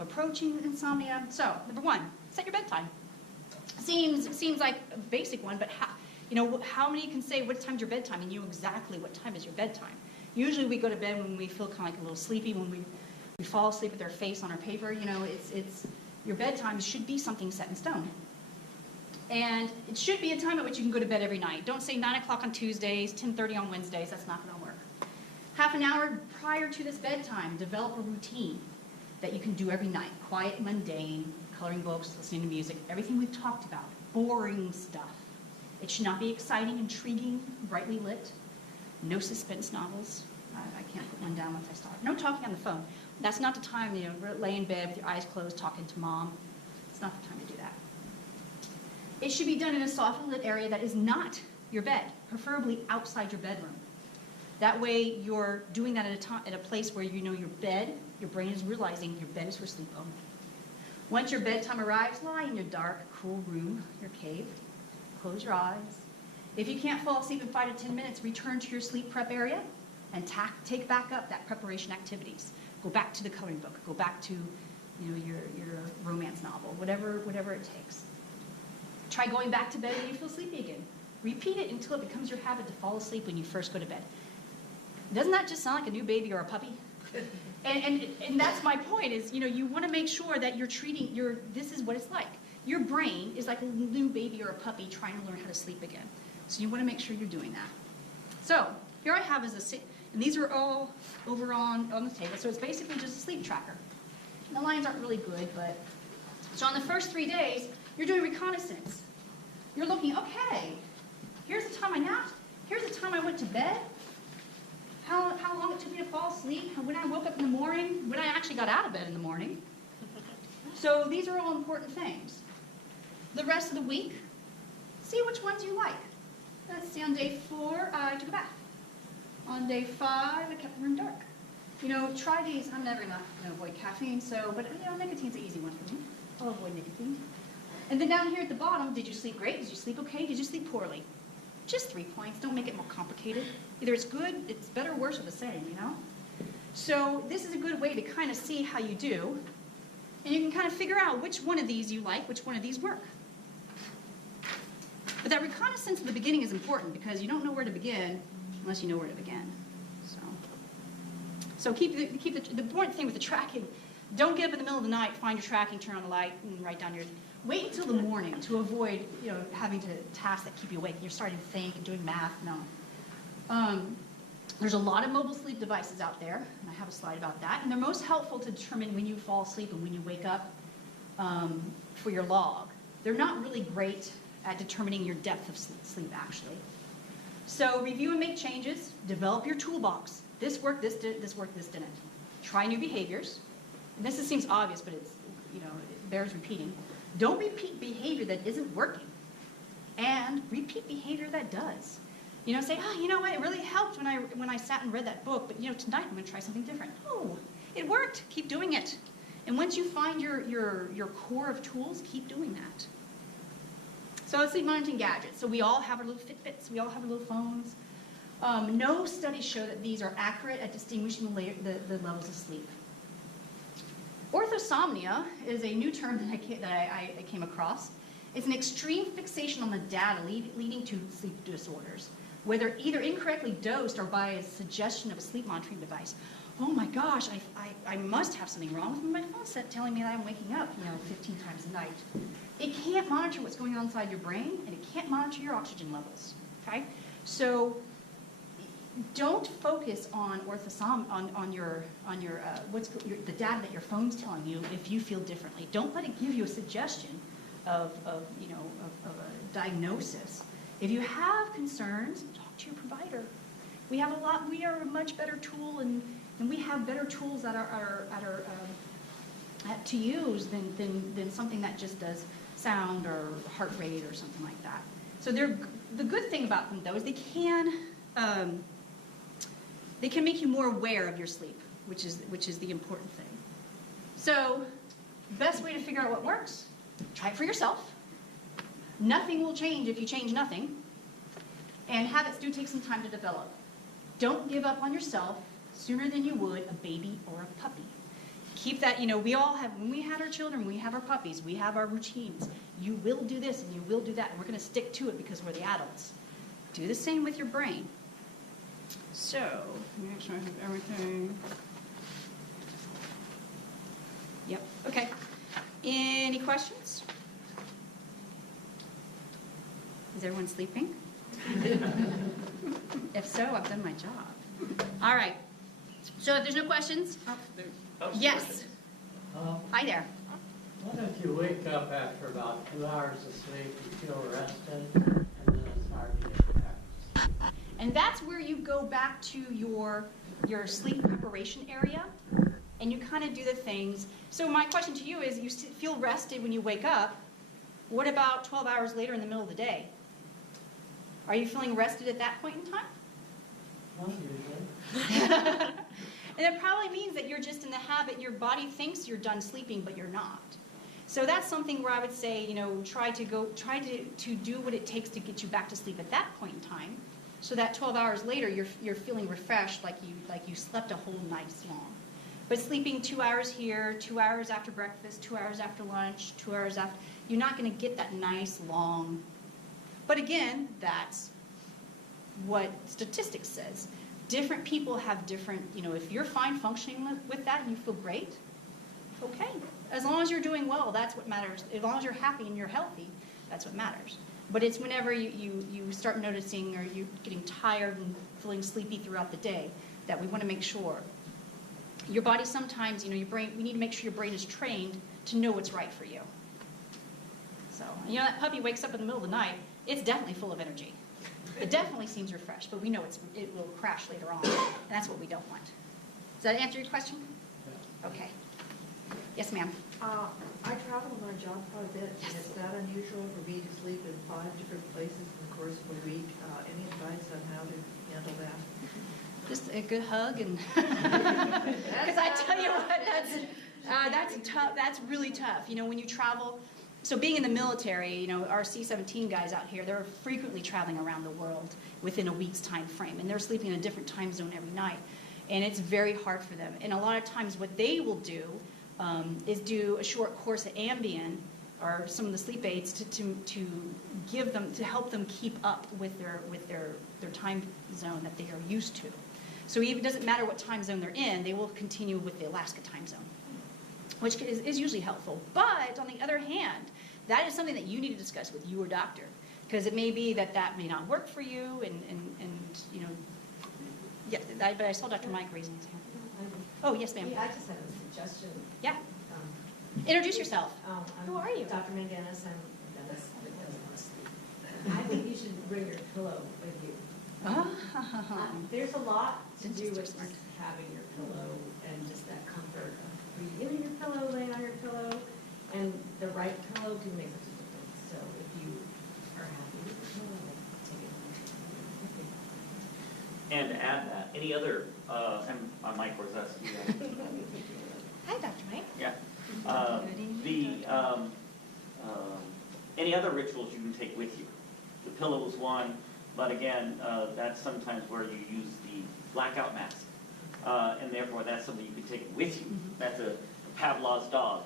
approaching insomnia. So, number one, set your bedtime. Seems like a basic one, but how many can say what time's your bedtime and you know exactly what time is your bedtime? Usually we go to bed when we feel kind of like a little sleepy, when we fall asleep with our face on our paper. It's your bedtime should be something set in stone. And it should be a time at which you can go to bed every night. Don't say 9 o'clock on Tuesdays, 10:30 on Wednesdays. That's not going to work. Half an hour prior to this bedtime, develop a routine that you can do every night. Quiet, mundane, coloring books, listening to music, everything we've talked about. Boring stuff. It should not be exciting, intriguing, brightly lit. No suspense novels. I can't put one down once I start. No talking on the phone. That's not the time, lay in bed with your eyes closed talking to mom. It's not the time to do that. It should be done in a softly lit area that is not your bed, preferably outside your bedroom. That way you're doing that at a place where you know your brain is realizing your bed is for sleep only. Once your bedtime arrives, lie in your dark, cool room, your cave. Close your eyes. If you can't fall asleep in 5 to 10 minutes, return to your sleep prep area and take back up that preparation activities. Go back to the coloring book. Go back to your romance novel, whatever it takes. Try going back to bed when you feel sleepy again. Repeat it until it becomes your habit to fall asleep when you first go to bed. Doesn't that just sound like a new baby or a puppy? And that's my point is, you want to make sure that you're treating this is what it's like. Your brain is like a new baby or a puppy trying to learn how to sleep again. So you want to make sure you're doing that. So here I have and these are all over on the table. So it's basically just a sleep tracker. And the lines aren't really good, but so on the first 3 days, you're doing reconnaissance. You're looking, okay, here's the time I napped. Here's the time I went to bed. How long it took me to fall asleep. When I woke up in the morning. When I actually got out of bed in the morning. So these are all important things. The rest of the week, see which ones you like. Let's see, on day 4, I took a bath. On day 5, I kept the room dark. Try these. I'm never going to avoid caffeine, but nicotine's an easy one for me. I'll avoid nicotine. And then down here at the bottom, did you sleep great? Did you sleep okay? Did you sleep poorly? Just 3 points. Don't make it more complicated. Either it's good, it's better, worse, or the same, So this is a good way to kind of see how you do. And you can kind of figure out which one of these you like, which one of these work. But that reconnaissance at the beginning is important because you don't know where to begin unless you know where to begin. So keep the important thing with the tracking, don't get up in the middle of the night, find your tracking, turn on the light, and write down wait until the morning to avoid, having tasks that keep you awake. You're starting to think and doing math. No. There's a lot of mobile sleep devices out there, and I have a slide about that, and they're most helpful to determine when you fall asleep and when you wake up for your log. They're not really great at determining your depth of sleep, actually. So review and make changes. Develop your toolbox. This worked, this didn't. Try new behaviors. And this seems obvious, but it bears repeating. Don't repeat behavior that isn't working, and repeat behavior that does. Say, what, it really helped when I sat and read that book, but tonight I'm going to try something different. Oh, it worked. Keep doing it. And once you find your core of tools, keep doing that. So sleep monitoring gadgets. So we all have our little Fitbits. We all have our little phones. No studies show that these are accurate at distinguishing the levels of sleep. Orthosomnia is a new term that I came across. It's an extreme fixation on the data leading to sleep disorders, whether either incorrectly dosed or by a suggestion of a sleep monitoring device. Oh my gosh, I must have something wrong with my phone set telling me that I'm waking up 15 times a night. It can't monitor what's going on inside your brain, and it can't monitor your oxygen levels. Okay? So don't focus on the data that your phone's telling you if you feel differently. Don't let it give you a suggestion of a diagnosis. If you have concerns, talk to your provider. We are a much better tool, and we have better tools to use than something that just does sound or heart rate or something like that. So the good thing about them, though, is they can make you more aware of your sleep, which is the important thing. So best way to figure out what works, try it for yourself. Nothing will change if you change nothing. And habits do take some time to develop. Don't give up on yourself sooner than you would a baby or a puppy. Keep that, we all have, when we had our children, we have our puppies, we have our routines. You will do this and you will do that, and we're going to stick to it because we're the adults. Do the same with your brain. So, make sure I have everything. Yep, okay. Any questions? Is everyone sleeping? If so, I've done my job. All right. So if there's no questions? Yes. Hi there. What if you wake up after about 2 hours of sleep, you feel rested, and then it's hard to get back? And that's where you go back to your sleep preparation area, and you kind of do the things. So my question to you is, you feel rested when you wake up. What about 12 hours later in the middle of the day? Are you feeling rested at that point in time? Not usually. And it probably means that you're just in the habit, your body thinks you're done sleeping, but you're not. So that's something where I would say, try to do what it takes to get you back to sleep at that point in time, so that 12 hours later you're feeling refreshed, like you slept a whole night long. But sleeping 2 hours here, 2 hours after breakfast, 2 hours after lunch, 2 hours after, you're not going to get that nice long. But again, that's what statistics says. Different people have different, if you're fine functioning with that and you feel great, okay. As long as you're doing well, that's what matters. As long as you're happy and you're healthy, that's what matters. But it's whenever you start noticing or you're getting tired and feeling sleepy throughout the day that we want to make sure. Your body sometimes, your brain, we need to make sure your brain is trained to know what's right for you. So, that puppy wakes up in the middle of the night, it's definitely full of energy. It definitely seems refreshed, but we know it will crash later on, and that's what we don't want. Does that answer your question? Okay. Yes, ma'am. I travel on my job quite a bit, and it's that unusual for me to sleep in 5 different places in the course of a week. Any advice on how to handle that? Just a good hug, and because I tell you what, that's tough. That's really tough. When you travel. So being in the military, our C-17 guys out here, they're frequently traveling around the world within a week's time frame, and they're sleeping in a different time zone every night, and it's very hard for them. And a lot of times what they will do is do a short course of Ambien or some of the sleep aids to give them, to help them keep up with their time zone that they are used to. So it doesn't matter what time zone they're in, they will continue with the Alaska time zone, which is usually helpful. But on the other hand, that is something that you need to discuss with your doctor, because it may be that may not work for you, and yeah. But I saw Dr. Mike raising his hand. Oh, yes, ma'am. I just have a suggestion. Yeah. Introduce yourself. Who are you? Dr. McGinnis. I'm Dennis. I think you should bring your pillow with you. There's a lot to do with just having your pillow and just that comfort of getting your pillow, laying on your pillow, and the right pillow can make such a difference. So if you are happy with the pillow, take it. And to add that, any other, I'm Mike Warzeski. Hi, Dr. Mike. Yeah. Any other rituals you can take with you? The pillow is one, but again, that's sometimes where you use the blackout mask. And therefore, that's something you can take with you. That's a Pavlov's dog,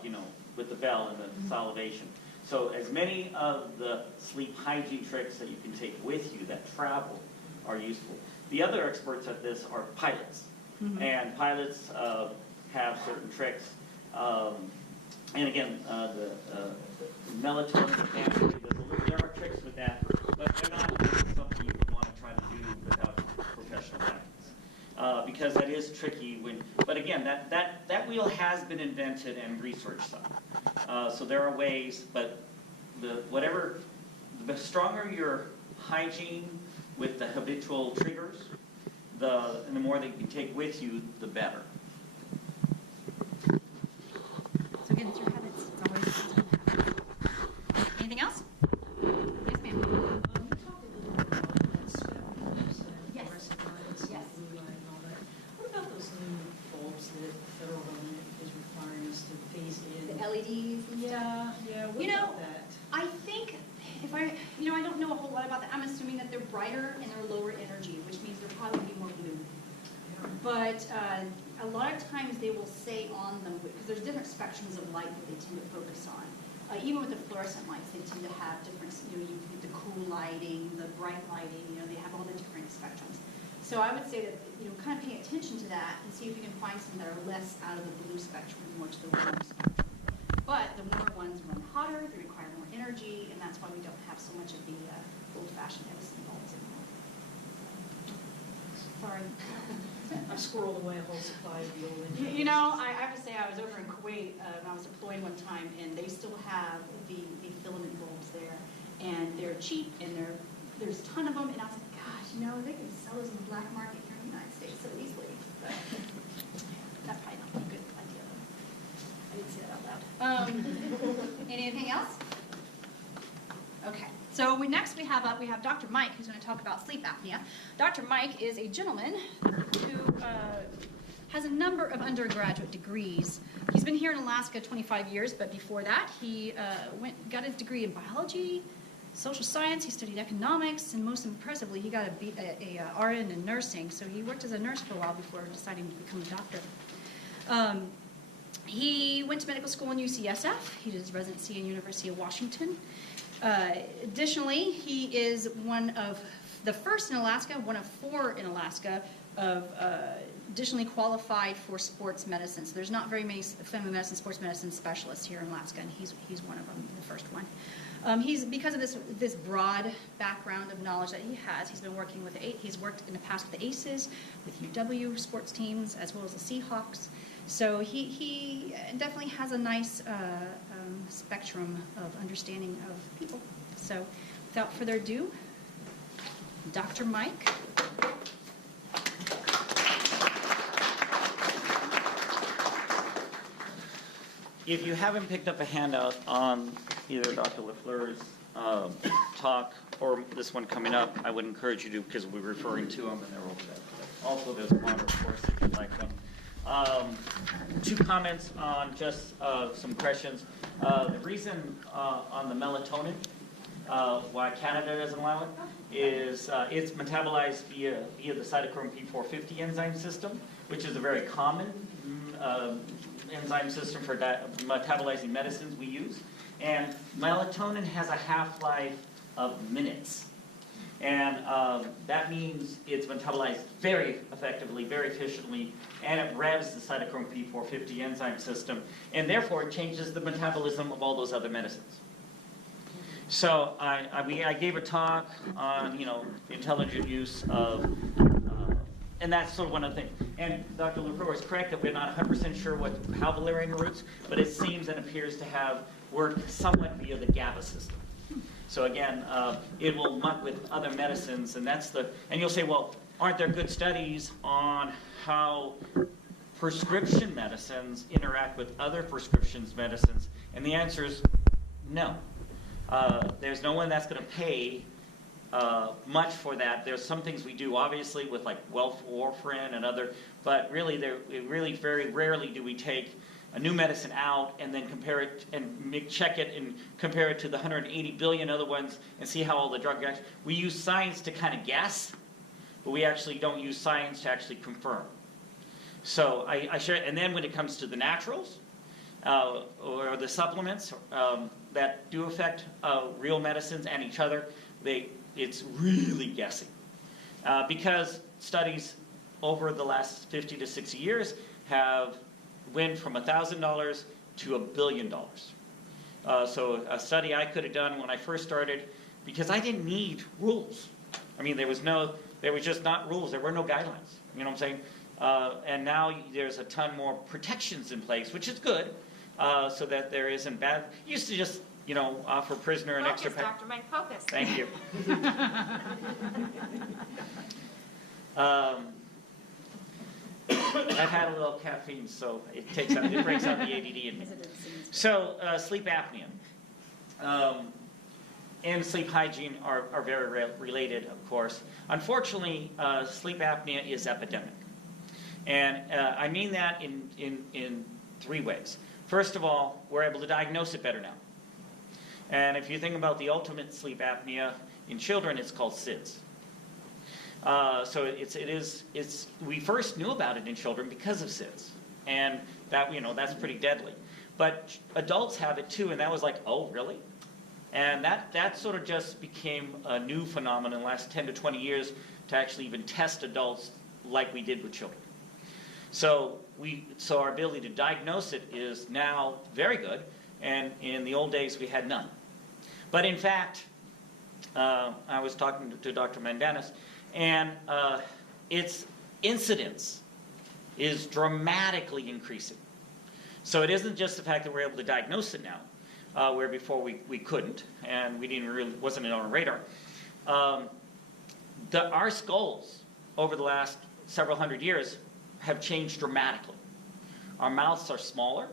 with the bell and the salivation. So as many of the sleep hygiene tricks that you can take with you that travel are useful. The other experts at this are pilots. And pilots have certain tricks. And again, the melatonin, there are tricks with that, but they're not something you would want to try to do without professional professional guidance. Because that is tricky but again, that wheel has been invented and researched some. So there are ways, but the stronger your hygiene with the habitual triggers, and the more that you can take with you, the better. So again, it's your habits. It's always habits. Anything else? Yes, ma'am. You talked a little bit about that sweat, Yes. fluorescent lights, Yes. blue light and all that. What about those new bulbs that the federal government is requiring us to phase in? The LEDs and stuff. Yeah, what You know, about that? I think I don't know a whole lot about that. I'm assuming that they're brighter and they're lower energy, which means they'll probably be more blue. But a lot of times they will say on them, because there's different spectrums of light that they tend to focus on. Even with the fluorescent lights, they tend to have different, you get the cool lighting, the bright lighting, they have all the different spectrums. So I would say that, kind of pay attention to that and see if you can find some that are less out of the blue spectrum and more to the warm spectrum. But the warmer ones run hotter, they require more energy, and that's why we don't have so much of the old-fashioned Edison bulbs anymore. Sorry. I've squirreled away a whole supply of the old I have to say, I was over in Kuwait when I was deployed one time, and they still have the filament bulbs there, and they're cheap, and there's a ton of them, and I was like, gosh, they can sell those in the black market here in the United States so easily. But that's probably not a good idea, though. I didn't say that out loud. Anything else? Okay. So next we have Dr. Mike, who's going to talk about sleep apnea. Dr. Mike is a gentleman who has a number of undergraduate degrees. He's been here in Alaska 25 years, but before that he got his degree in biology, social science. He studied economics, and most impressively, he got a RN in nursing. So he worked as a nurse for a while before deciding to become a doctor. He went to medical school in UCSF. He did his residency in University of Washington. Additionally, he is one of the first in Alaska, one of 4 in Alaska, of additionally qualified for sports medicine. So there's not very many family medicine, sports medicine specialists here in Alaska, and he's one of them, the first one. Because of this broad background of knowledge that he has, he's been working with he's worked in the past with the Aces, with UW sports teams, as well as the Seahawks. So he definitely has a nice spectrum of understanding of people. So without further ado, Dr. Mike. If you haven't picked up a handout on either Dr. LaFleur's talk or this one coming up, I would encourage you to, because we're referring to them and they're over there. Also, there's one, of course, if you'd like one. 2 comments on just some questions. The reason on the melatonin, why Canada doesn't allow it, is it's metabolized via the cytochrome P450 enzyme system, which is a very common enzyme system for metabolizing medicines we use. And melatonin has a half-life of minutes. And that means it's metabolized very effectively, very efficiently, and it revs the cytochrome P450 enzyme system, and therefore it changes the metabolism of all those other medicines. So I gave a talk on, the intelligent use of, and that's sort of one of the things. And Dr. LaFleur is correct that we're not 100% sure how valerian roots, but it seems and appears to have worked somewhat via the GABA system. So again, it will muck with other medicines, and and you'll say, well, aren't there good studies on how prescription medicines interact with other prescription medicines? And the answer is no. There's no one that's going to pay much for that. There's some things we do, obviously, with like warfarin and other, but really, very rarely do we take a new medicine out and then compare it and check it and compare it to the 180 billion other ones and see how all the drug reacts. We use science to kind of guess, but we actually don't use science to actually confirm. So I share, and then when it comes to the naturals or the supplements that do affect real medicines and each other, it's really guessing. Because studies over the last 50 to 60 years have went from $1,000 to $1 billion. So a study I could have done when I first started, because I didn't need rules. I mean, there was There was just not rules. There were no guidelines. You know what I'm saying? And now there's a ton more protections in place, which is good, so that there isn't bad. Used to just, offer prisoner an extra Focus, Dr. Mike, focus. Thank you. I've had a little caffeine, so it breaks out the ADD in me. So, sleep apnea and sleep hygiene are very related, of course. Unfortunately, sleep apnea is epidemic. And I mean that in three ways. First of all, we're able to diagnose it better now. And if you think about the ultimate sleep apnea in children, it's called SIDS. So we first knew about it in children because of SIDS. And that's pretty deadly. But adults have it too, and that was like, oh, really? And that sort of just became a new phenomenon in the last 10 to 20 years to actually even test adults like we did with children. So our ability to diagnose it is now very good, and in the old days we had none. But in fact, I was talking to Dr. Mandanis, and its incidence is dramatically increasing. So it isn't just the fact that we're able to diagnose it now, where before we couldn't, and wasn't on our radar. Our skulls over the last several hundred years have changed dramatically. Our mouths are smaller,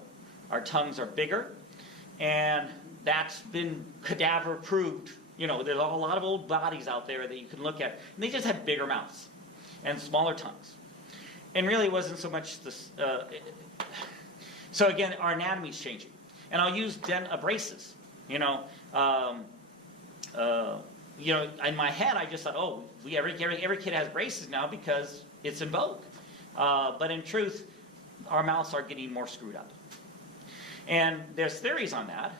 our tongues are bigger, and that's been cadaver proved. There's a lot of old bodies out there that you can look at, and they just have bigger mouths and smaller tongues. And really it wasn't so much this. So again, our anatomy is changing. And I'll use braces. In my head I just thought, every kid has braces now because it's in vogue. But in truth, our mouths are getting more screwed up. And there's theories on that.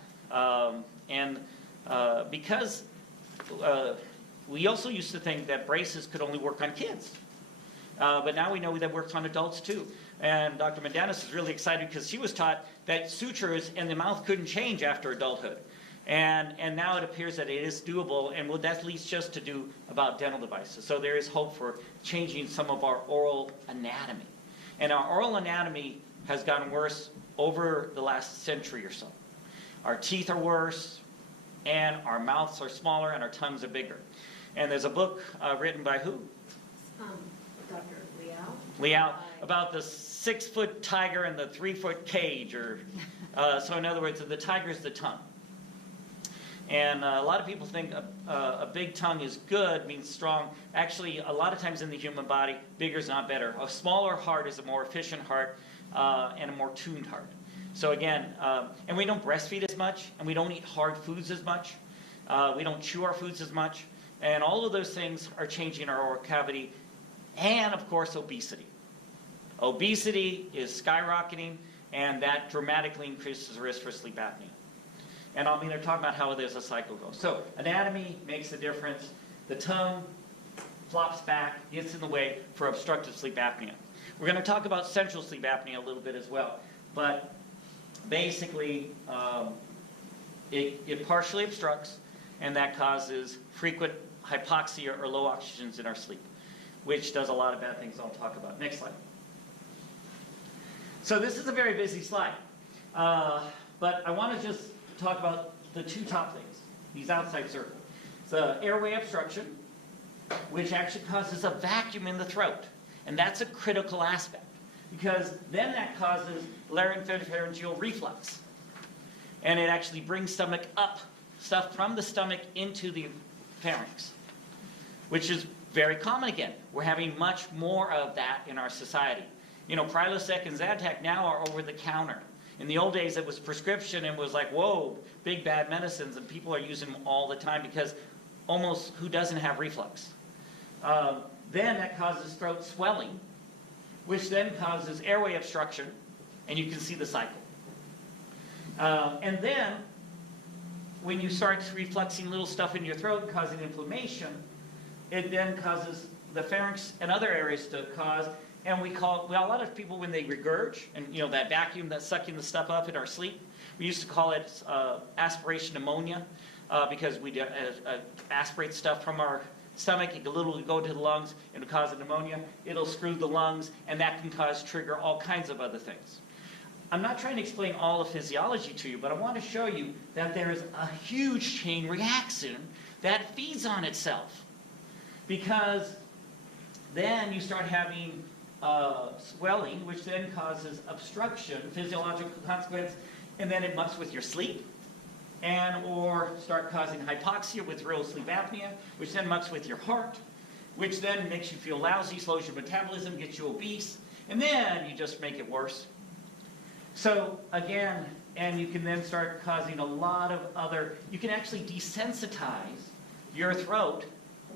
Because we also used to think that braces could only work on kids. But now we know that it works on adults too. And Dr. Mandanis is really excited because she was taught that sutures in the mouth couldn't change after adulthood. And now it appears that it is doable, and that leads just to do about dental devices. So there is hope for changing some of our oral anatomy. And our oral anatomy has gotten worse over the last century or so. Our teeth are worse, and our mouths are smaller, and our tongues are bigger. And there's a book written by who? Dr. Liao. Liao, about the 6-foot tiger and the 3-foot cage. So in other words, the tiger's the tongue. And a lot of people think a big tongue is good, means strong. Actually, a lot of times in the human body, bigger is not better. A smaller heart is a more efficient heart and a more tuned heart. So again, and we don't breastfeed as much, and we don't eat hard foods as much. We don't chew our foods as much. And all of those things are changing our oral cavity. And, of course, obesity. Obesity is skyrocketing, and that dramatically increases the risk for sleep apnea. And they're talking about how there's a cycle goes. So anatomy makes a difference. The tongue flops back, gets in the way for obstructive sleep apnea. We're going to talk about central sleep apnea a little bit as well. But basically, it partially obstructs, and that causes frequent hypoxia or low oxygens in our sleep, which does a lot of bad things I'll talk about. Next slide. So this is a very busy slide. But I want to just talk about the two top things, these outside circles. The airway obstruction, which actually causes a vacuum in the throat. And that's a critical aspect, because then that causes laryngopharyngeal reflux. And it actually brings stomach up, stuff from the stomach into the pharynx, which is very common again. We're having much more of that in our society. Prilosec and Zantac now are over the counter. In the old days, it was prescription and was like, whoa, big bad medicines, and people are using them all the time because almost who doesn't have reflux? Then that causes throat swelling, which then causes airway obstruction, and you can see the cycle. And then, when you start refluxing little stuff in your throat, causing inflammation, it then causes the pharynx and other areas to cause, and a lot of people when they regurge, and that vacuum that's sucking the stuff up in our sleep, we used to call it aspiration pneumonia, because we aspirate stuff from our stomach, it can literally go to the lungs, it'll cause a pneumonia, it'll screw the lungs, and that can trigger all kinds of other things. I'm not trying to explain all of physiology to you, but I want to show you that there is a huge chain reaction that feeds on itself. Because then you start having swelling, which then causes obstruction, physiological consequence, and then it mucks with your sleep, or start causing hypoxia with real sleep apnea, which then mucks with your heart, which then makes you feel lousy, slows your metabolism, gets you obese, and then you just make it worse. So again, and you can then start causing a lot of other, you can actually desensitize your throat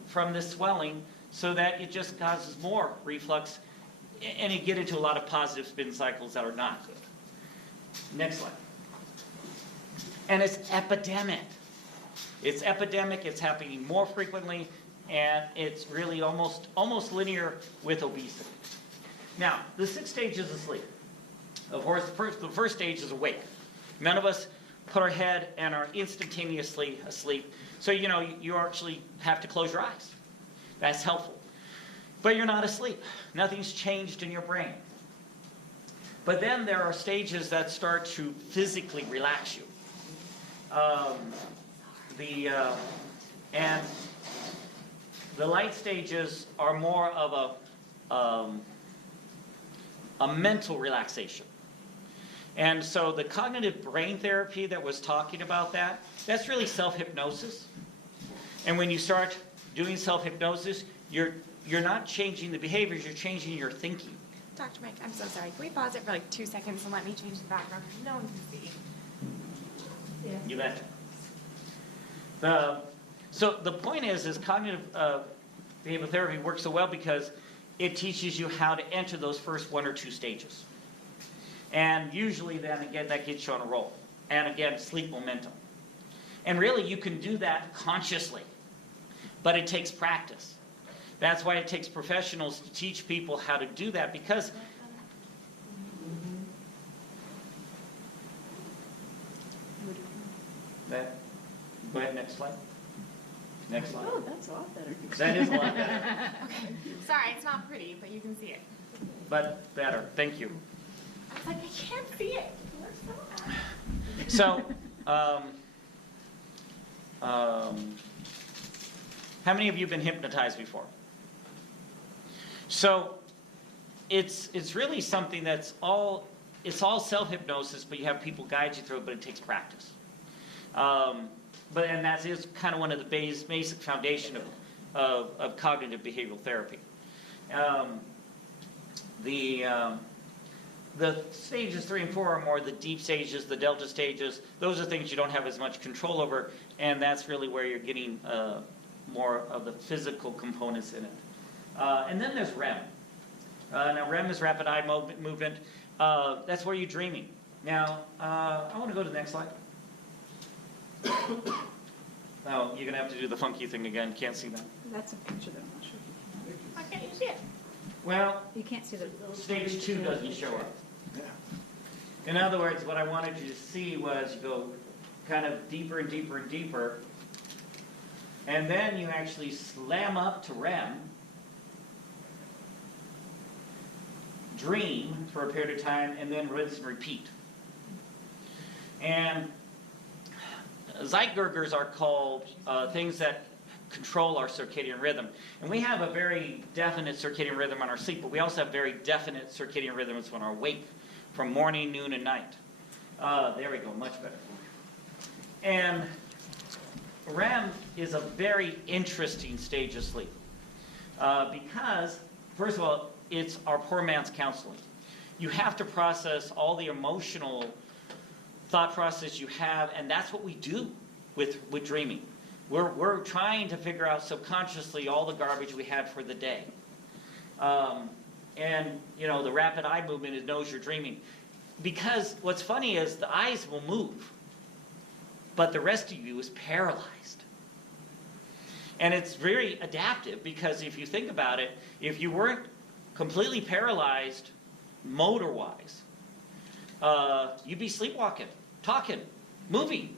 from this swelling so that it just causes more reflux, and you get into a lot of positive spin cycles that are not good. Next slide. And it's epidemic. It's epidemic, it's happening more frequently, and it's really almost linear with obesity. Now, the 6 stages of sleep. Of course, the first stage is awake. None of us put our head and are instantaneously asleep. So, you actually have to close your eyes. That's helpful. But you're not asleep. Nothing's changed in your brain. But then there are stages that start to physically relax you. And the light stages are more of a mental relaxation. And so the cognitive brain therapy that was talking about that's really self-hypnosis. And when you start doing self-hypnosis, you're not changing the behaviors, you're changing your thinking. Dr. Mike, I'm so sorry. Can we pause it for like 2 seconds and let me change the background? No one can see. Yeah. You betcha. So the point is cognitive behavioral therapy works so well because it teaches you how to enter those first 1 or 2 stages. And usually then again that gets you on a roll. And again, sleep momentum. And really you can do that consciously, but it takes practice. That's why it takes professionals to teach people how to do that, because go ahead, next slide. Next slide. Oh, that's a lot better. That is a lot better. Sorry, it's not pretty, but you can see it. But better. Thank you. I was like, I can't see it. Where's that? So, how many of you have been hypnotized before? So, it's really something that's all self-hypnosis, but you have people guide you through it, but it takes practice. And that is kind of one of the basic foundation of cognitive behavioral therapy. The stages 3 and 4 are more the deep stages, the delta stages. Those are things you don't have as much control over, and that's really where you're getting more of the physical components in it. And then there's REM. Now REM is rapid eye movement. That's where you're dreaming. Now, I want to go to the next slide. Now, you're going to have to do the funky thing again. Can't see that. That's a picture that I'm not sure you can. Why can't you see it? Well, You can't see the stage 2 doesn't show up. In other words, what I wanted you to see was you go kind of deeper and deeper and deeper, and then you actually slam up to REM, dream for a period of time, and then rinse and repeat. And Zeitgergers are called things that control our circadian rhythm. And we have a very definite circadian rhythm on our sleep, but we also have very definite circadian rhythms when we're awake, from morning, noon, and night. There we go, much better. And REM is a very interesting stage of sleep because, first of all, it's our poor man's counseling. You have to process all the emotional thought process you have, and that's what we do with dreaming. We're trying to figure out subconsciously all the garbage we had for the day. And, the rapid eye movement knows you're dreaming. Because what's funny is the eyes will move, but the rest of you is paralyzed. And it's very adaptive because if you think about it, if you weren't completely paralyzed motor-wise, you'd be sleepwalking, talking, moving.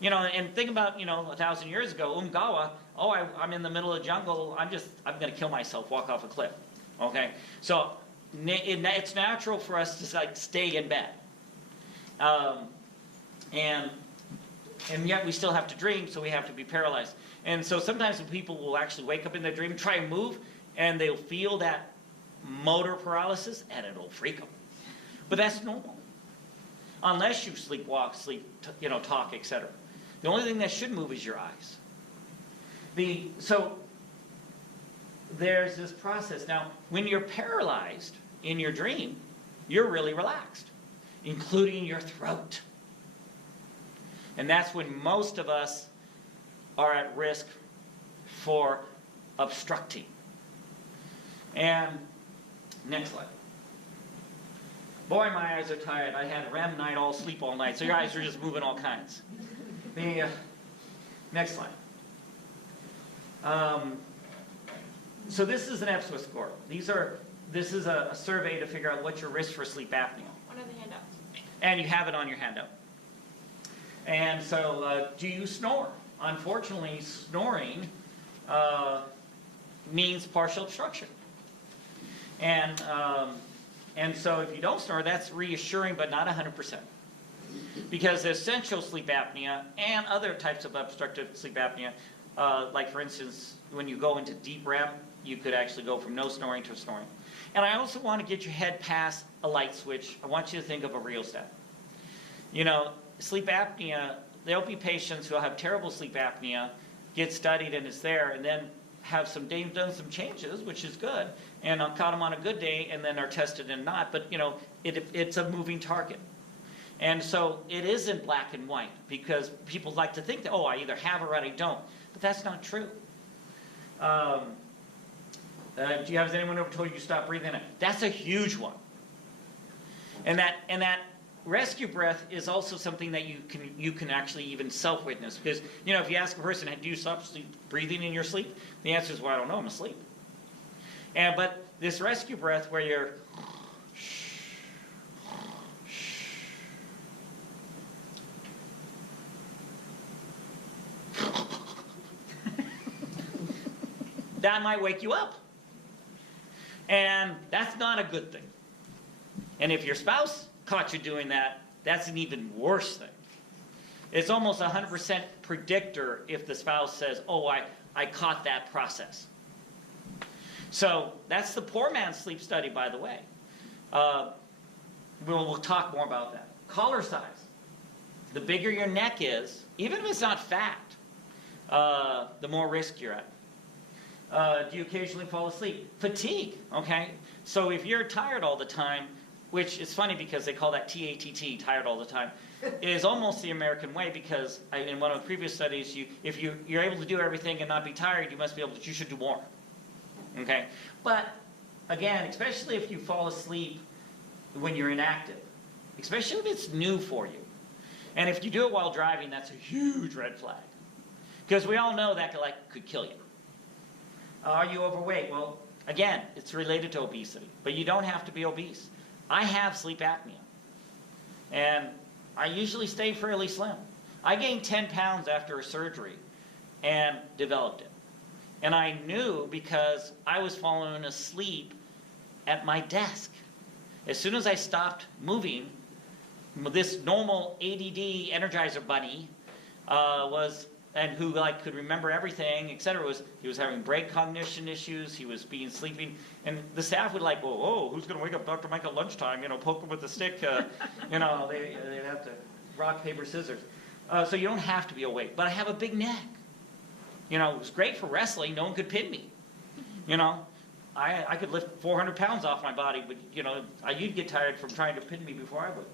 You know, and think about, 1,000 years ago, Umgawa, I'm in the middle of the jungle, I'm going to kill myself, walk off a cliff. Okay? So it's natural for us to like stay in bed. And yet we still have to dream, so we have to be paralyzed. And so sometimes people will actually wake up in their dream, try and move, and they'll feel that motor paralysis, and it'll freak them. But that's normal. Unless you sleepwalk, talk, etc. The only thing that should move is your eyes. So there's this process. Now, when you're paralyzed in your dream, you're really relaxed, including your throat. And that's when most of us are at risk for obstructing. And next slide. Boy, my eyes are tired. I had a REM night, all sleep all night. So your eyes are just moving all kinds. Next slide. So this is an EPSWA score. This is a survey to figure out what's your risk for sleep apnea. One of the handouts. And you have it on your handout. And so, do you snore? Unfortunately, snoring means partial obstruction. And so if you don't snore, that's reassuring, but not 100%. Because essential sleep apnea and other types of obstructive sleep apnea, like for instance, when you go into deep REM, you could actually go from no snoring to snoring. And I also want to get your head past a light switch. I want you to think of a rheostat. Sleep apnea, there'll be patients who'll have terrible sleep apnea, get studied and it's there, and then have done some changes, which is good, and caught them on a good day, and then are tested and not. But it's a moving target, and so it isn't black and white because people like to think that I either have or I don't, but that's not true. Has anyone ever told you stop breathing? That's a huge one, and that rescue breath is also something that you can actually even self-witness, because if you ask a person, do you stop breathing in your sleep? The answer is, well, I don't know, I'm asleep. But this rescue breath where you're that might wake you up, and that's not a good thing. And if your spouse caught you doing that, that's an even worse thing. It's almost 100% predictor if the spouse says, I caught that process. So that's the poor man's sleep study, by the way. We'll talk more about that. Collar size. The bigger your neck is, even if it's not fat, the more risk you're at. Do you occasionally fall asleep? Fatigue, okay? So if you're tired all the time, which is funny because they call that TATT, tired all the time, is almost the American way, because in one of the previous studies, if you're able to do everything and not be tired, you should do more. Okay? But again, especially if you fall asleep when you're inactive, especially if it's new for you, and if you do it while driving, that's a huge red flag, because we all know that could kill you. Are you overweight? Well, again, it's related to obesity, but you don't have to be obese. I have sleep apnea, and I usually stay fairly slim. I gained 10 pounds after a surgery and developed it. And I knew because I was falling asleep at my desk. As soon as I stopped moving, this normal ADD Energizer bunny who could remember everything, etc. He was having brain cognition issues. He was sleeping, and the staff would who's going to wake up Dr. Mike at lunchtime? Poke him with a stick. They'd have to rock paper scissors. So you don't have to be awake. But I have a big neck. It was great for wrestling. No one could pin me. I could lift 400 pounds off my body, but you'd get tired from trying to pin me before I would.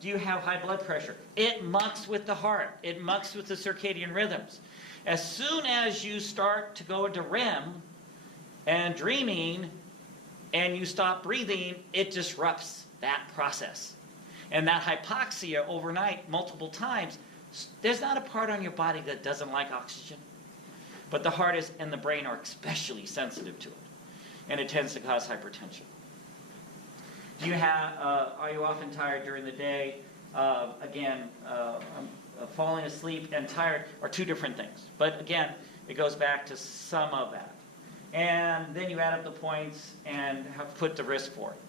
Do you have high blood pressure? It mucks with the heart. It mucks with the circadian rhythms. As soon as you start to go into REM and dreaming and you stop breathing, it disrupts that process. And that hypoxia overnight, multiple times, there's not a part on your body that doesn't like oxygen. But the heart and the brain are especially sensitive to it. And it tends to cause hypertension. Are you often tired during the day? Again, falling asleep and tired are two different things. But again, it goes back to some of that. And then you add up the points and have put the risk for it.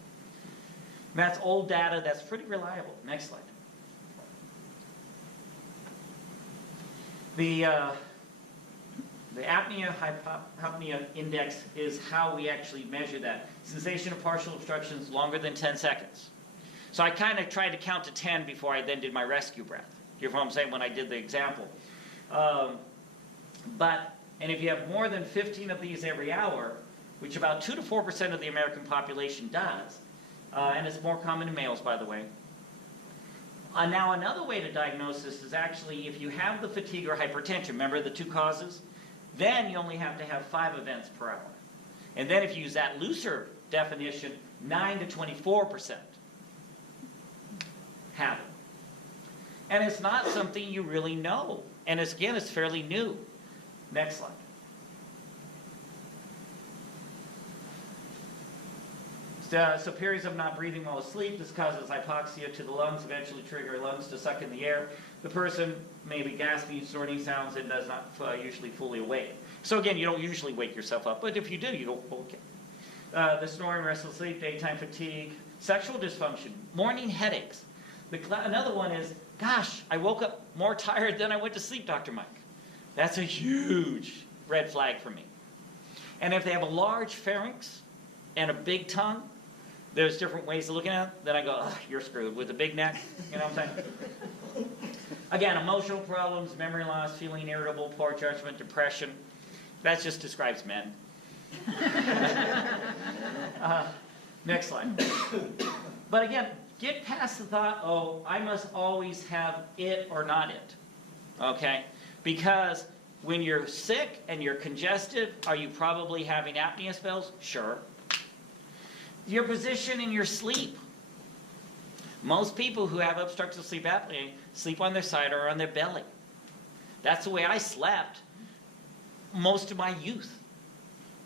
And that's old data that's pretty reliable. Next slide. The apnea-hypopnea index is how we actually measure that. Sensation of partial obstructions longer than 10 seconds. So I kind of tried to count to 10 before I then did my rescue breath. You hear what I'm saying when I did the example. And if you have more than 15 of these every hour, which about 2 to 4% of the American population does, and it's more common in males, by the way. Now, another way to diagnose this is actually if you have the fatigue or hypertension, remember the two causes? Then you only have to have 5 events per hour. And then if you use that looser definition, 9 to 24% have it. And it's not something you really know. And again, it's fairly new. Next slide. So periods of not breathing while asleep, this causes hypoxia to the lungs, eventually trigger lungs to suck in the air. The person may be gasping, snorting sounds, and does not usually fully awake. So again, you don't usually wake yourself up, but if you do, you go, okay. The snoring, restless sleep, daytime fatigue, sexual dysfunction, morning headaches. Another one is, gosh, I woke up more tired than I went to sleep, Dr. Mike. That's a huge red flag for me. And if they have a large pharynx and a big tongue, there's different ways of looking at it. Then I go, oh, you're screwed with a big neck. You know what I'm saying? Again, emotional problems, memory loss, feeling irritable, poor judgment, depression. That just describes men. Next slide. But again, get past the thought, oh, I must always have it or not it. Okay? Because when you're sick and you're congested, are you probably having apnea spells? Sure. Your position in your sleep. Most people who have obstructive sleep apnea sleep on their side or on their belly. That's the way I slept most of my youth.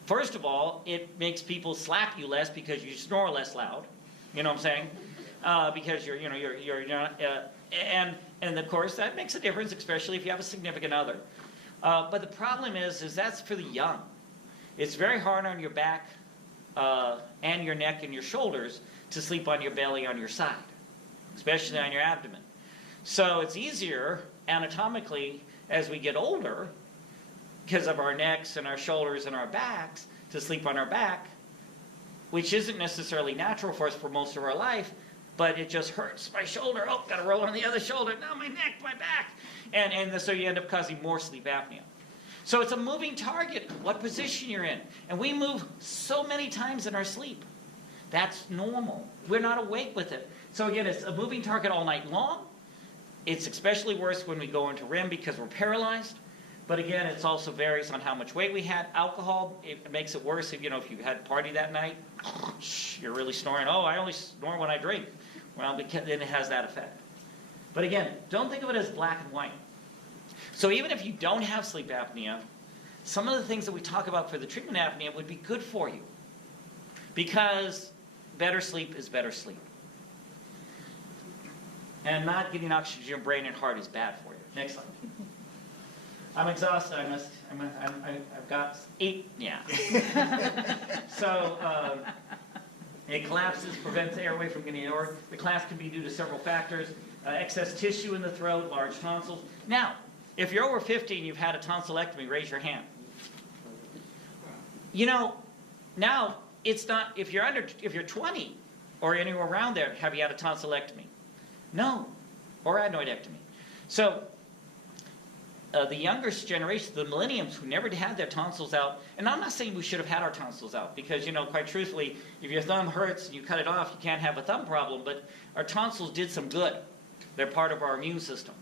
First of all, it makes people slap you less because you snore less loud. You know what I'm saying? Because you're not, and of course that makes a difference, especially if you have a significant other. But the problem is that's for the young. It's very hard on your back and your neck and your shoulders to sleep on your belly on your side, especially on your abdomen. So it's easier anatomically as we get older because of our necks and our shoulders and our backs to sleep on our back, which isn't necessarily natural for us for most of our life, but it just hurts my shoulder. Oh, got to roll on the other shoulder. Now my neck, my back. And so you end up causing more sleep apnea. So it's a moving target, what position you're in. And we move so many times in our sleep. That's normal. We're not awake with it. So again, it's a moving target all night long. It's especially worse when we go into REM because we're paralyzed. But again, it also varies on how much weight we had. Alcohol, it makes it worse if you had a party that night. You're really snoring. Oh, I only snore when I drink. Well, then it has that effect. But again, don't think of it as black and white. So even if you don't have sleep apnea, some of the things that we talk about for the treatment apnea would be good for you. Because better sleep is better sleep. And not getting oxygen to your brain and heart is bad for you. Next slide. I'm exhausted. I've got 8. Yeah. So it collapses, prevents the airway from getting air. The collapse can be due to several factors: excess tissue in the throat, large tonsils. Now, if you're over 50 and you've had a tonsillectomy, raise your hand. Now it's not. If you're 20 or anywhere around there, have you had a tonsillectomy? No, or adenoidectomy. So. The youngest generation, the millenniums who never had their tonsils out, and I'm not saying we should have had our tonsils out because, quite truthfully, if your thumb hurts and you cut it off, you can't have a thumb problem, but our tonsils did some good. They're part of our immune system.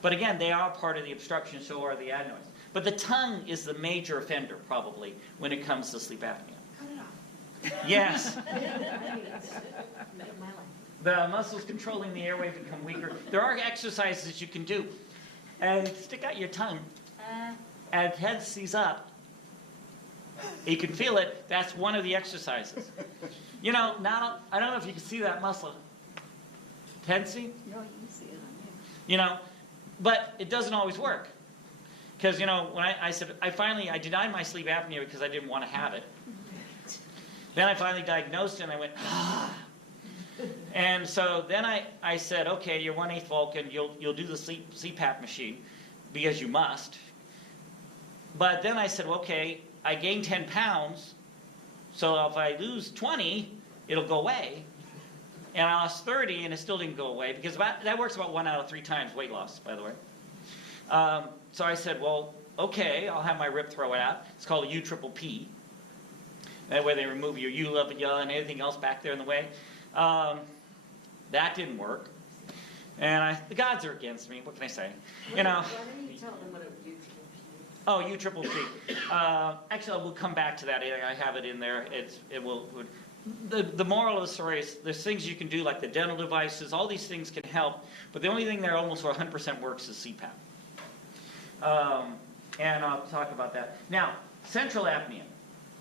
But again, they are part of the obstruction, so are the adenoids. But the tongue is the major offender, probably, when it comes to sleep apnea. Cut it off. Yes. The muscles controlling the airway become weaker. There are exercises you can do. And stick out your tongue, and head sees up. You can feel it. That's one of the exercises. Now, I don't know if you can see that muscle. Tensing? No, you can see it on But it doesn't always work. Because, when I said, I denied my sleep apnea because I didn't want to have it. Then I finally diagnosed it and I went, ah. And so then I said, okay, you're 1/8 Vulcan, you'll do the CPAP machine because you must. But then I said, okay, I gained 10 pounds, so if I lose 20, it'll go away. And I lost 30 and it still didn't go away because that works about 1 out of 3 times weight loss, by the way. So I said, well, okay, I'll have my rip throw it out. It's called a U-triple-P. That way they remove your U-labia and anything else back there in the way. That didn't work. And the gods are against me. What can I say? Why don't you tell them what a U-triple-P is? Oh, U-triple-P. Actually, we'll come back to that. I have it in there. The moral of the story is there's things you can do like the dental devices. All these things can help. But the only thing that almost 100% works is CPAP. And I'll talk about that. Now, central apnea.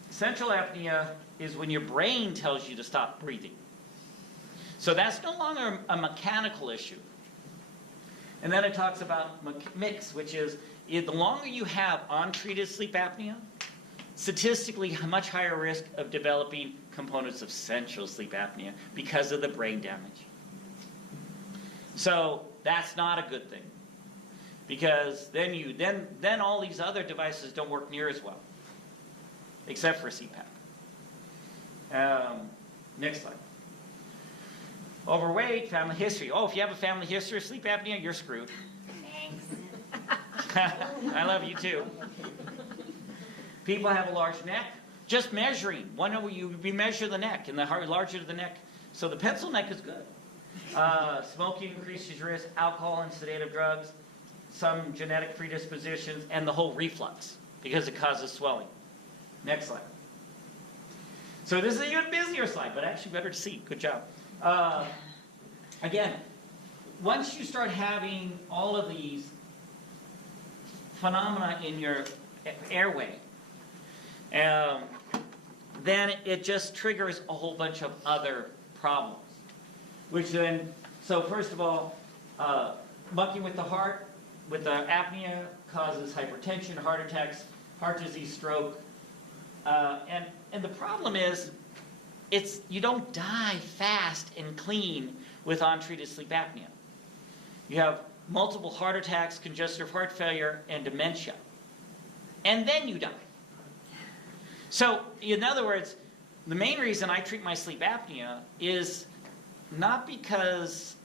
Central apnea is when your brain tells you to stop breathing. So that's no longer a mechanical issue. And then it talks about mix, which is the longer you have untreated sleep apnea, statistically much higher risk of developing components of central sleep apnea because of the brain damage. So that's not a good thing. Because then all these other devices don't work near as well, except for CPAP. Next slide. Overweight, family history. Oh, if you have a family history of sleep apnea, you're screwed. Thanks. I love you too. People have a large neck. Just measuring. We measure the neck, and the larger the neck. So the pencil neck is good. Smoking increases your risk. Alcohol and sedative drugs. Some genetic predispositions, and the whole reflux, because it causes swelling. Next slide. So this is an even busier slide, but actually better to see. Good job. Again, once you start having all of these phenomena in your airway, then it just triggers a whole bunch of other problems. Which then, so first of all, mucking with the heart, with the apnea causes hypertension, heart attacks, heart disease, stroke. And the problem is, you don't die fast and clean with untreated sleep apnea. You have multiple heart attacks, congestive heart failure, and dementia. And then you die. So, in other words, the main reason I treat my sleep apnea is not because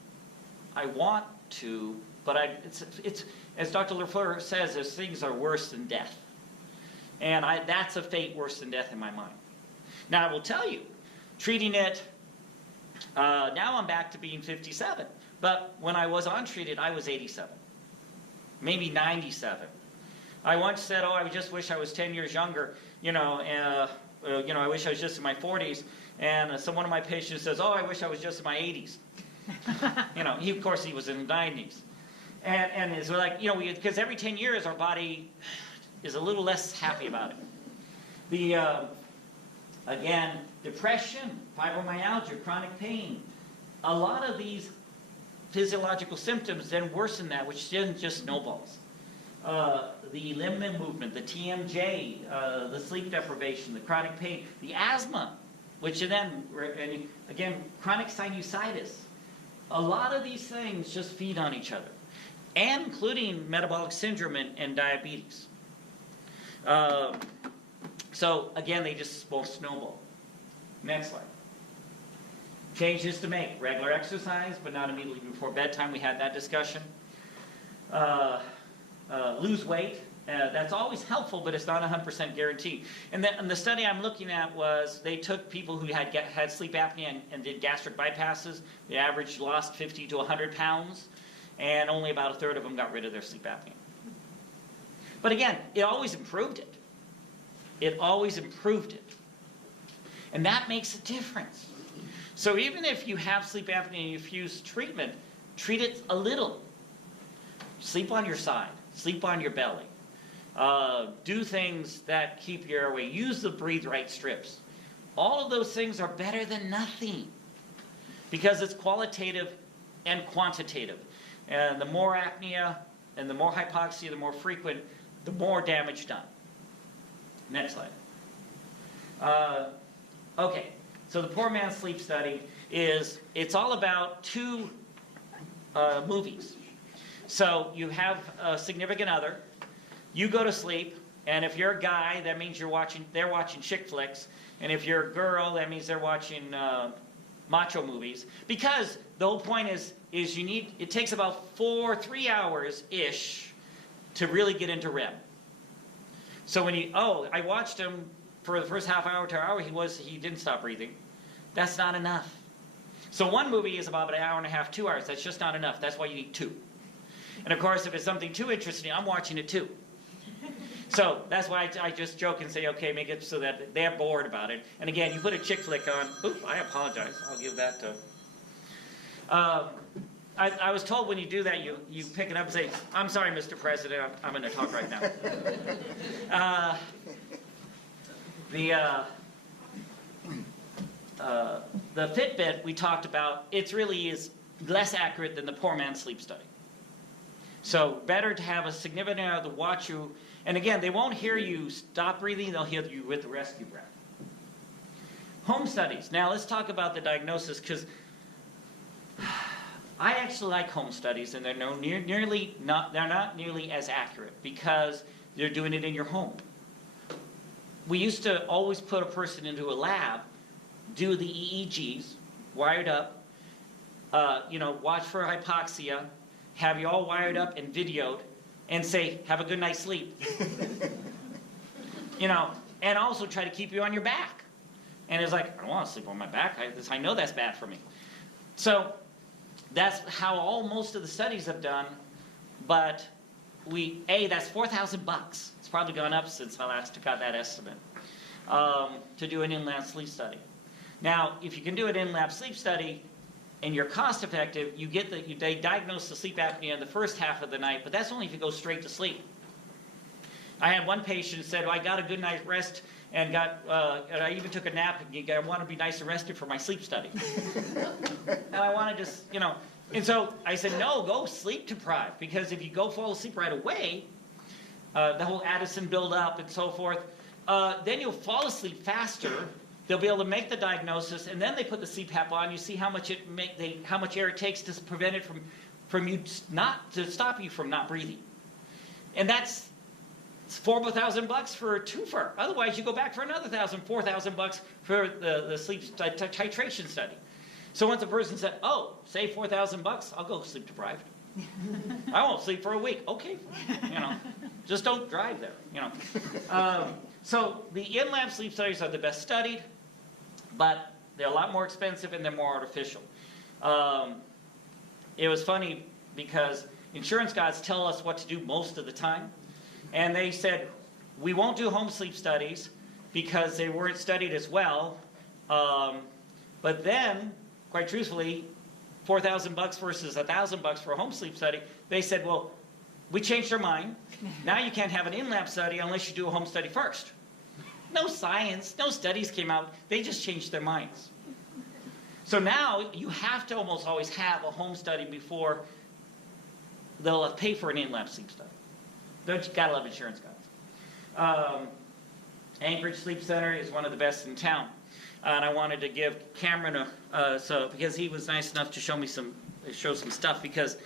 I want to, but it's as Dr. Lafleur says, those things are worse than death. And that's a fate worse than death in my mind. Now, I will tell you, treating it, now I'm back to being 57. But when I was untreated, I was 87, maybe 97. I once said, I just wish I was 10 years younger, I wish I was just in my 40s. And one of my patients says, I wish I was just in my 80s. Of course, he was in the 90s. And it's like, because every 10 years our body is a little less happy about it. Again, depression, fibromyalgia, chronic pain. A lot of these physiological symptoms then worsen that, which then just snowballs. The limb movement, the TMJ, the sleep deprivation, the chronic pain, the asthma, which then, again, chronic sinusitis. A lot of these things just feed on each other, and including metabolic syndrome and diabetes. So, again, they just both snowball. Next slide. Changes to make. Regular exercise, but not immediately before bedtime. We had that discussion. Lose weight. That's always helpful, but it's not 100% guaranteed. And the study I'm looking at was they took people who had sleep apnea and did gastric bypasses. The average lost 50 to 100 pounds, and only about a third of them got rid of their sleep apnea. But again, it always improved it. It always improved it. And that makes a difference. So even if you have sleep apnea and you refuse treatment, treat it a little. Sleep on your side. Sleep on your belly. Do things that keep your airway. Use the breathe right strips. All of those things are better than nothing because it's qualitative and quantitative. And the more apnea, and the more hypoxia, the more frequent, the more damage done. Next slide. Okay, so the Poor Man's Sleep Study it's all about two movies. So you have a significant other, you go to sleep, and if you're a guy, that means they're watching chick flicks, and if you're a girl, that means they're watching macho movies. Because the whole point is it takes about 3 hours-ish to really get into REM. So when I watched him for the first half hour to hour, he didn't stop breathing. That's not enough. So one movie is about an hour and a half, 2 hours. That's just not enough. That's why you need two. And of course, if it's something too interesting, I'm watching it too. So that's why I just joke and say, okay, make it so that they're bored about it. And again, you put a chick flick on. Oop, I apologize. I'll give that to... I was told when you do that, you pick it up and say, I'm sorry, Mr. President, I'm going to talk right now. The Fitbit we talked about, it really is less accurate than the Poor Man's Sleep Study. So better to have a significant other watch you. And again, they won't hear you stop breathing, they'll hear you with the rescue breath. Home studies. Now let's talk about the diagnosis, because I actually like home studies, and they're not nearly as accurate because they're doing it in your home. We used to always put a person into a lab, do the EEGs, wired up, watch for hypoxia, have you all wired up and videoed, and say, have a good night's sleep. And also try to keep you on your back. And it's like, I don't want to sleep on my back. I know that's bad for me. So that's how most of the studies have done. But that's $4,000. It's probably gone up since I last got that estimate to do an in-lab sleep study. Now, if you can do an in-lab sleep study and you're cost effective, they diagnose the sleep apnea in the first half of the night, but that's only if you go straight to sleep. I had one patient who said, well, I got a good night's rest and I even took a nap, and I want to be nice and rested for my sleep study. And I want to just, and so I said, no, go sleep deprived, because if you go fall asleep right away, the whole Addison build-up and so forth, then you'll fall asleep faster. They'll be able to make the diagnosis, and then they put the CPAP on. You see how much air it takes to prevent it to stop you from not breathing. And that's $4,000 for a twofer. Otherwise, you go back for another $4,000 for the sleep titration study. So once a person said, "Oh, save $4,000, I'll go sleep deprived. I won't sleep for a week." Okay, just don't drive there. So the in-lab sleep studies are the best studied, but they're a lot more expensive and they're more artificial. It was funny because insurance guys tell us what to do most of the time. And they said, we won't do home sleep studies because they weren't studied as well. But then, quite truthfully, $4,000 versus $1,000 for a home sleep study, they said, well, we changed our mind. Now you can't have an in-lab study unless you do a home study first. No science, no studies came out. They just changed their minds. So now you have to almost always have a home study before they'll pay for an in-lab sleep study. Don't you gotta love insurance guys. Anchorage Sleep Center is one of the best in town. And I wanted to give Cameron because he was nice enough to show some stuff, because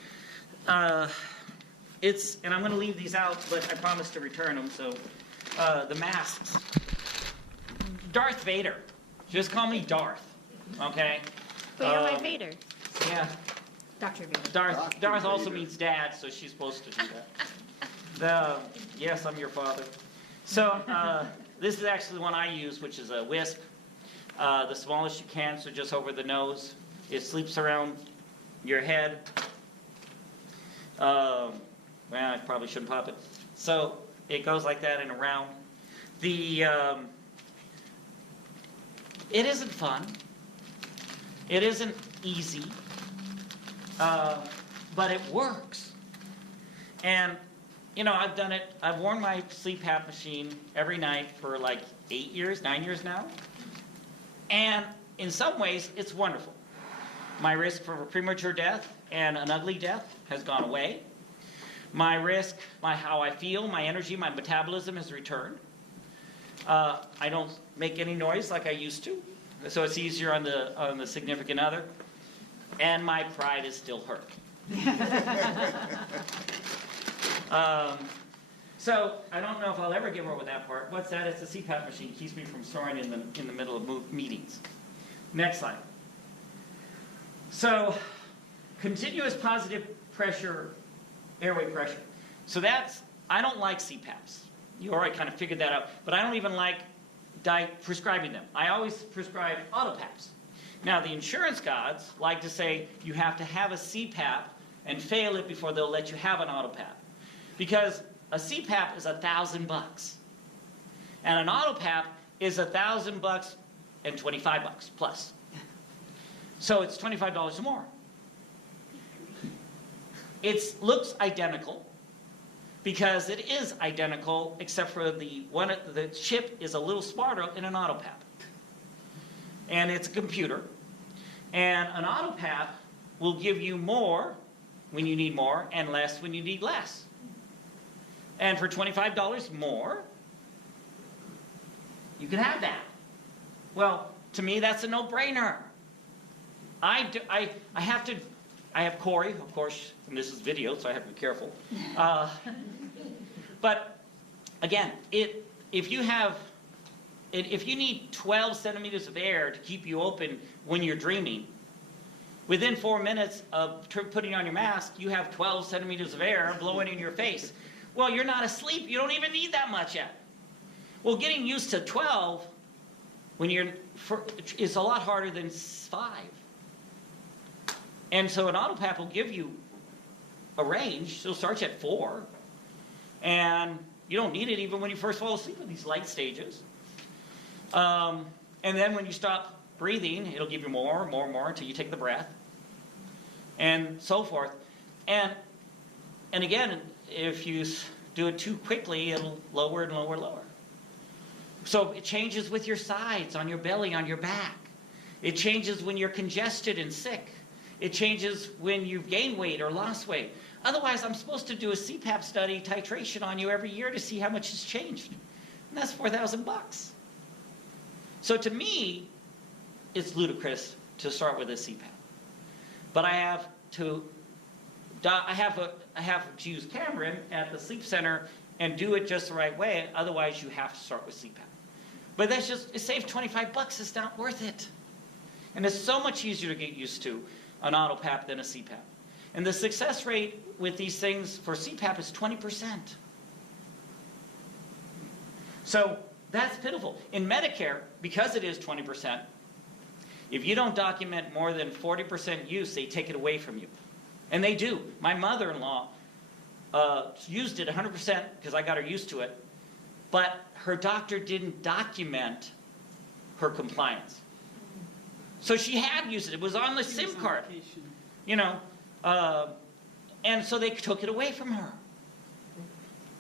and I'm going to leave these out, but I promised to return them. So the masks, Darth Vader, just call me Darth, okay? But you're my Vader. Dr. Vader. Darth also means dad, so she's supposed to do that. Yes, I'm your father. So this is actually the one I use, which is a Wisp. The smallest you can, so just over the nose. It sleeps around your head. Well, I probably shouldn't pop it. So it goes like that and around. It isn't fun. It isn't easy. But it works. And, I've done it. I've worn my CPAP machine every night for like 9 years now. And in some ways, it's wonderful. My risk for premature death and an ugly death has gone away. My risk, how I feel, my energy, my metabolism has returned. I don't make any noise like I used to, so it's easier on the significant other. And my pride is still hurt. So I don't know if I'll ever get over that part. What's that? It's a CPAP machine. Keeps me from snoring in the middle of meetings. Next slide. So continuous positive pressure, airway pressure. So I don't like CPAPs. You already kind of figured that out. But I don't even like prescribing them. I always prescribe autopaps. Now, the insurance gods like to say you have to have a CPAP and fail it before they'll let you have an autopap. Because a CPAP is $1,000. And an autopap is $1,000 and $25 plus. So it's $25 more. It looks identical because it is identical, except for the chip is a little smarter in an autopap. And it's a computer. And an autopap will give you more when you need more and less when you need less. And for $25 more, you can have that. Well, to me, that's a no-brainer. I have Corey, of course, and this is video, so I have to be careful. But again, if you need 12 centimeters of air to keep you open when you're dreaming, within 4 minutes of putting on your mask, you have 12 centimeters of air blowing in your face. Well, you're not asleep. You don't even need that much yet. Well, getting used to 12 is a lot harder than 5. And so an autopap will give you a range. So it starts at 4. And you don't need it even when you first fall asleep in these light stages. And then when you stop breathing, it'll give you more until you take the breath. And so forth. And again, if you do it too quickly, it'll lower and lower and lower. So it changes with your sides, on your belly, on your back. It changes when you're congested and sick. It changes when you've gained weight or lost weight. Otherwise, I'm supposed to do a CPAP study titration on you every year to see how much has changed. And that's $4,000. So to me, it's ludicrous to start with a CPAP. But I have to use Cameron at the sleep center and do it just the right way. Otherwise, you have to start with CPAP. But it saves $25. It's not worth it. And it's so much easier to get used to an autopap than a CPAP. And the success rate with these things for CPAP is 20%. So that's pitiful. In Medicare, because it is 20%, if you don't document more than 40% use, they take it away from you. And they do. My mother-in-law used it 100% because I got her used to it, but her doctor didn't document her compliance. So she had used it. It was on the SIM card. And so they took it away from her.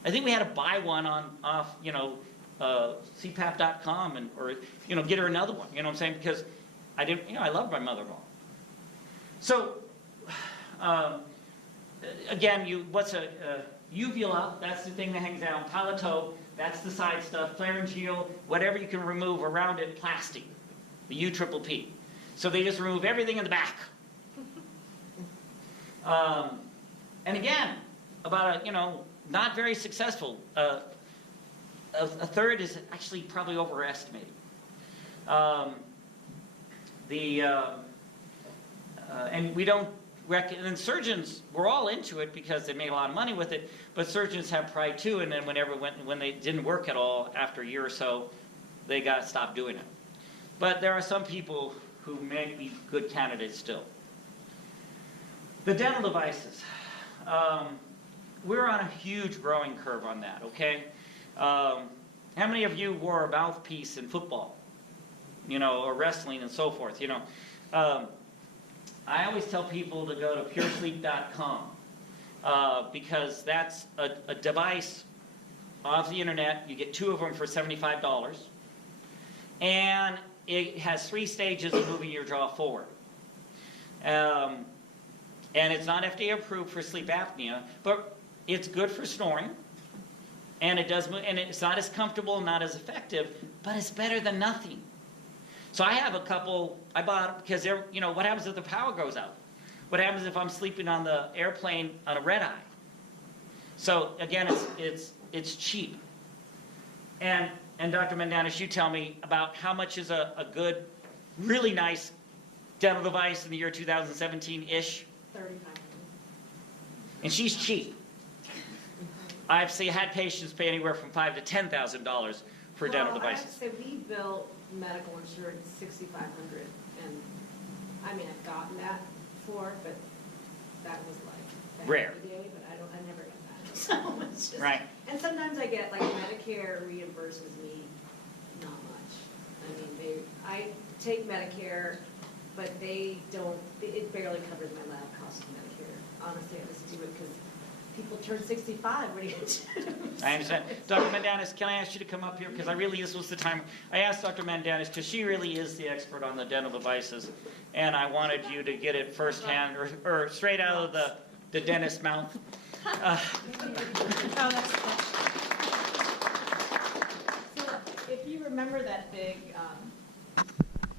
I think we had to buy one off CPAP.com or get her another one. You know what I'm saying? Because I loved my mother-in-law. So again, what's a uvula? That's the thing that hangs down. Palatal, that's the side stuff. Pharyngeal, whatever you can remove around it, plastic. The UPPP. So they just remove everything in the back. And again, about not very successful. A third is actually probably overestimated. And we don't and surgeons, we're all into it because they make a lot of money with it, but surgeons have pride too, and then when they didn't work at all after a year or so, they stopped doing it. But there are some people who may be good candidates still. The dental devices. We're on a huge growing curve on that, okay? How many of you wore a mouthpiece in football? Or wrestling and so forth, I always tell people to go to puresleep.com because that's a device off the internet. You get 2 of them for $75. And it has 3 stages of moving your jaw forward. And it's not FDA approved for sleep apnea, but it's good for snoring, and it does, and it's not as comfortable, not as effective, but it's better than nothing. So I have a couple I bought because they're, you know, what happens if the power goes out? What happens if I'm sleeping on the airplane on a red eye? So again, it's cheap. And Dr. Mendanis, you tell me about how much is a good, really nice dental device in the year 2017-ish? $3,500. And she's cheap. I've had patients pay anywhere from $5,000 to $10,000 for dental devices. I have to say, we built medical insurance $6,500, and I mean, I've gotten that before, but that was like back Rare. in the day, but I never got that. So it's just, Right. And sometimes I get, like, Medicare reimburses me not much. I mean, I take Medicare, but they don't, it barely covers my lab costs of Medicare. Honestly, I just do it because people turn 65, what do you do? I understand. Dr. Mendanis, can I ask you to come up here? Because this was the time. I asked Dr. Mendanis because she really is the expert on the dental devices. And I wanted you to get it firsthand or straight out of the dentist's mouth. Oh, that's cool. So if you remember that big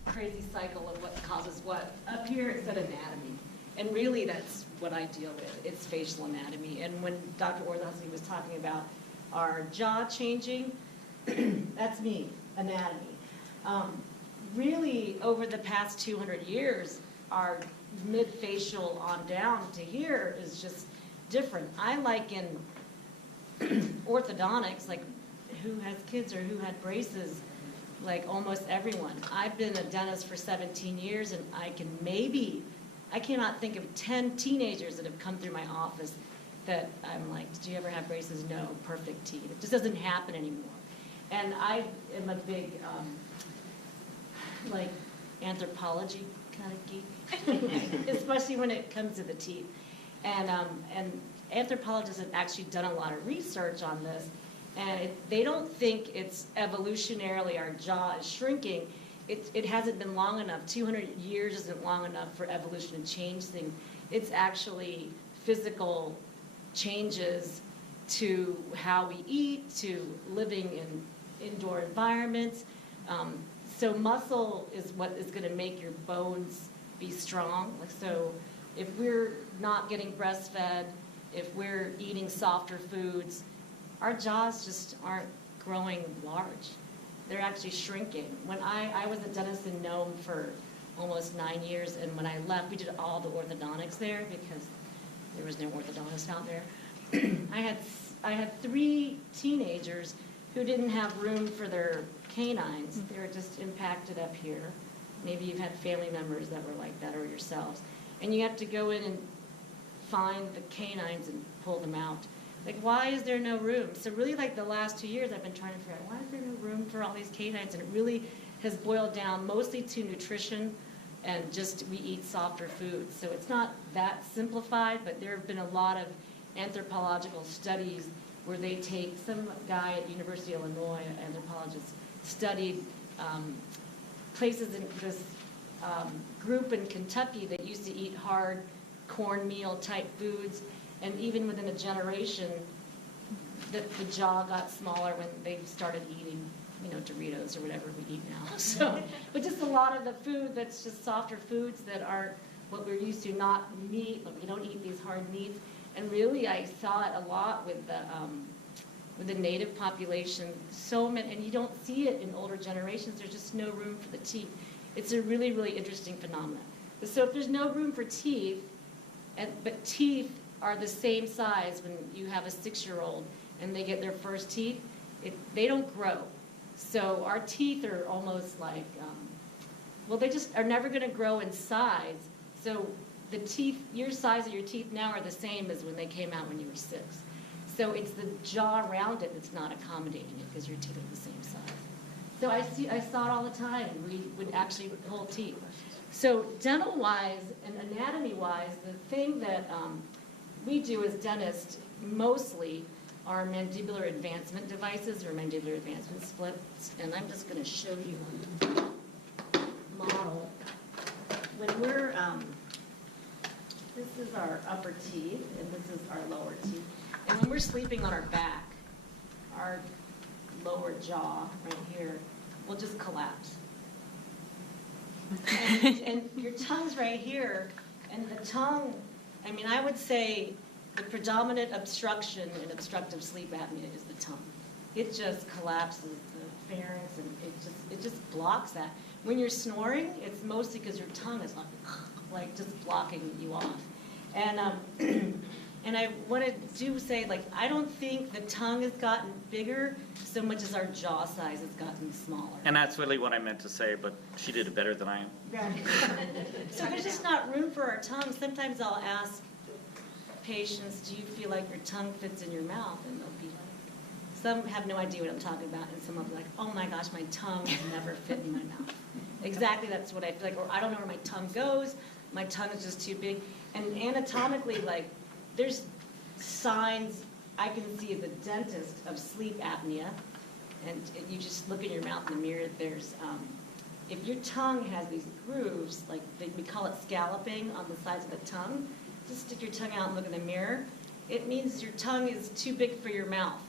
crazy cycle of what causes what, up here it said anatomy. And really that's what I deal with. It's facial anatomy. And when Dr. Orlowski was talking about our jaw changing, that's me, anatomy. Really, over the past 200 years, our mid-facial on down to here is just different. I like in orthodontics, like who has kids or who had braces, like almost everyone. I've been a dentist for 17 years, and I cannot think of 10 teenagers that have come through my office that I'm like, did you ever have braces? No, perfect teeth. It just doesn't happen anymore. And I am a big, like, anthropology kind of geek, especially when it comes to the teeth. And anthropologists have actually done a lot of research on this, and they don't think it's evolutionarily our jaw is shrinking. It hasn't been long enough. 200 years isn't long enough for evolution to change things. It's actually physical changes to how we eat, to living in indoor environments. So muscle is what is going to make your bones be strong. So if we're not getting breastfed, if we're eating softer foods, our jaws just aren't growing large. They're actually shrinking. When I was a dentist in Nome for almost 9 years, and when I left, we did all the orthodontics there because there was no orthodontist out there. I had 3 teenagers who didn't have room for their canines. They were just impacted up here. Maybe you've had family members that were like that or yourselves. And you have to go in and find the canines and pull them out. Like, why is there no room? So really, like the last 2 years, I've been trying to figure out, why is there no room for all these canines? And it really has boiled down mostly to nutrition and just we eat softer foods. So it's not that simplified, but there have been a lot of anthropological studies where they take some guy at University of Illinois, an anthropologist, studied places in this group in Kentucky that used to eat hard cornmeal type foods, and even within a generation, the jaw got smaller when they started eating, Doritos or whatever we eat now. So, but just a lot of the food that's just softer foods that aren't what we're used to, not meat, but we don't eat these hard meats. And really, I saw it a lot with the native population. So many, and you don't see it in older generations. There's just no room for the teeth. It's a really, really interesting phenomenon. So if there's no room for teeth, but teeth are the same size when you have a 6-year-old and they get their first teeth, they don't grow. So our teeth are almost like, they just are never going to grow in size. So the teeth, your size of your teeth now are the same as when they came out when you were 6. So it's the jaw around it that's not accommodating it because your teeth are the same size. So I saw it all the time. We would actually pull teeth. So dental-wise and anatomy-wise, the thing that we do as dentists mostly are mandibular advancement devices or mandibular advancement splits. And I'm just going to show you a model. When this is our upper teeth and this is our lower teeth. And when we're sleeping on our back, our lower jaw right here will just collapse. And your tongue's right here, and the tongue, I mean, I would say the predominant obstruction in obstructive sleep apnea is the tongue. It just collapses the pharynx, and it just blocks that. When you're snoring, it's mostly because your tongue is like just blocking you off. And and I want to say, like, I don't think the tongue has gotten bigger so much as our jaw size has gotten smaller. And that's really what I meant to say, but she did it better than I am. Right. So there's just not room for our tongue. Sometimes I'll ask patients, do you feel like your tongue fits in your mouth? And they'll be like, some have no idea what I'm talking about, and some will be like, oh my gosh, my tongue has never fit in my mouth. Exactly, that's what I feel like, or I don't know where my tongue goes, my tongue is just too big. And anatomically, like, there's signs I can see as a dentist of sleep apnea, and you just look in your mouth in the mirror, there's, if your tongue has these grooves, like we call it scalloping on the sides of the tongue, just stick your tongue out and look in the mirror. It means your tongue is too big for your mouth,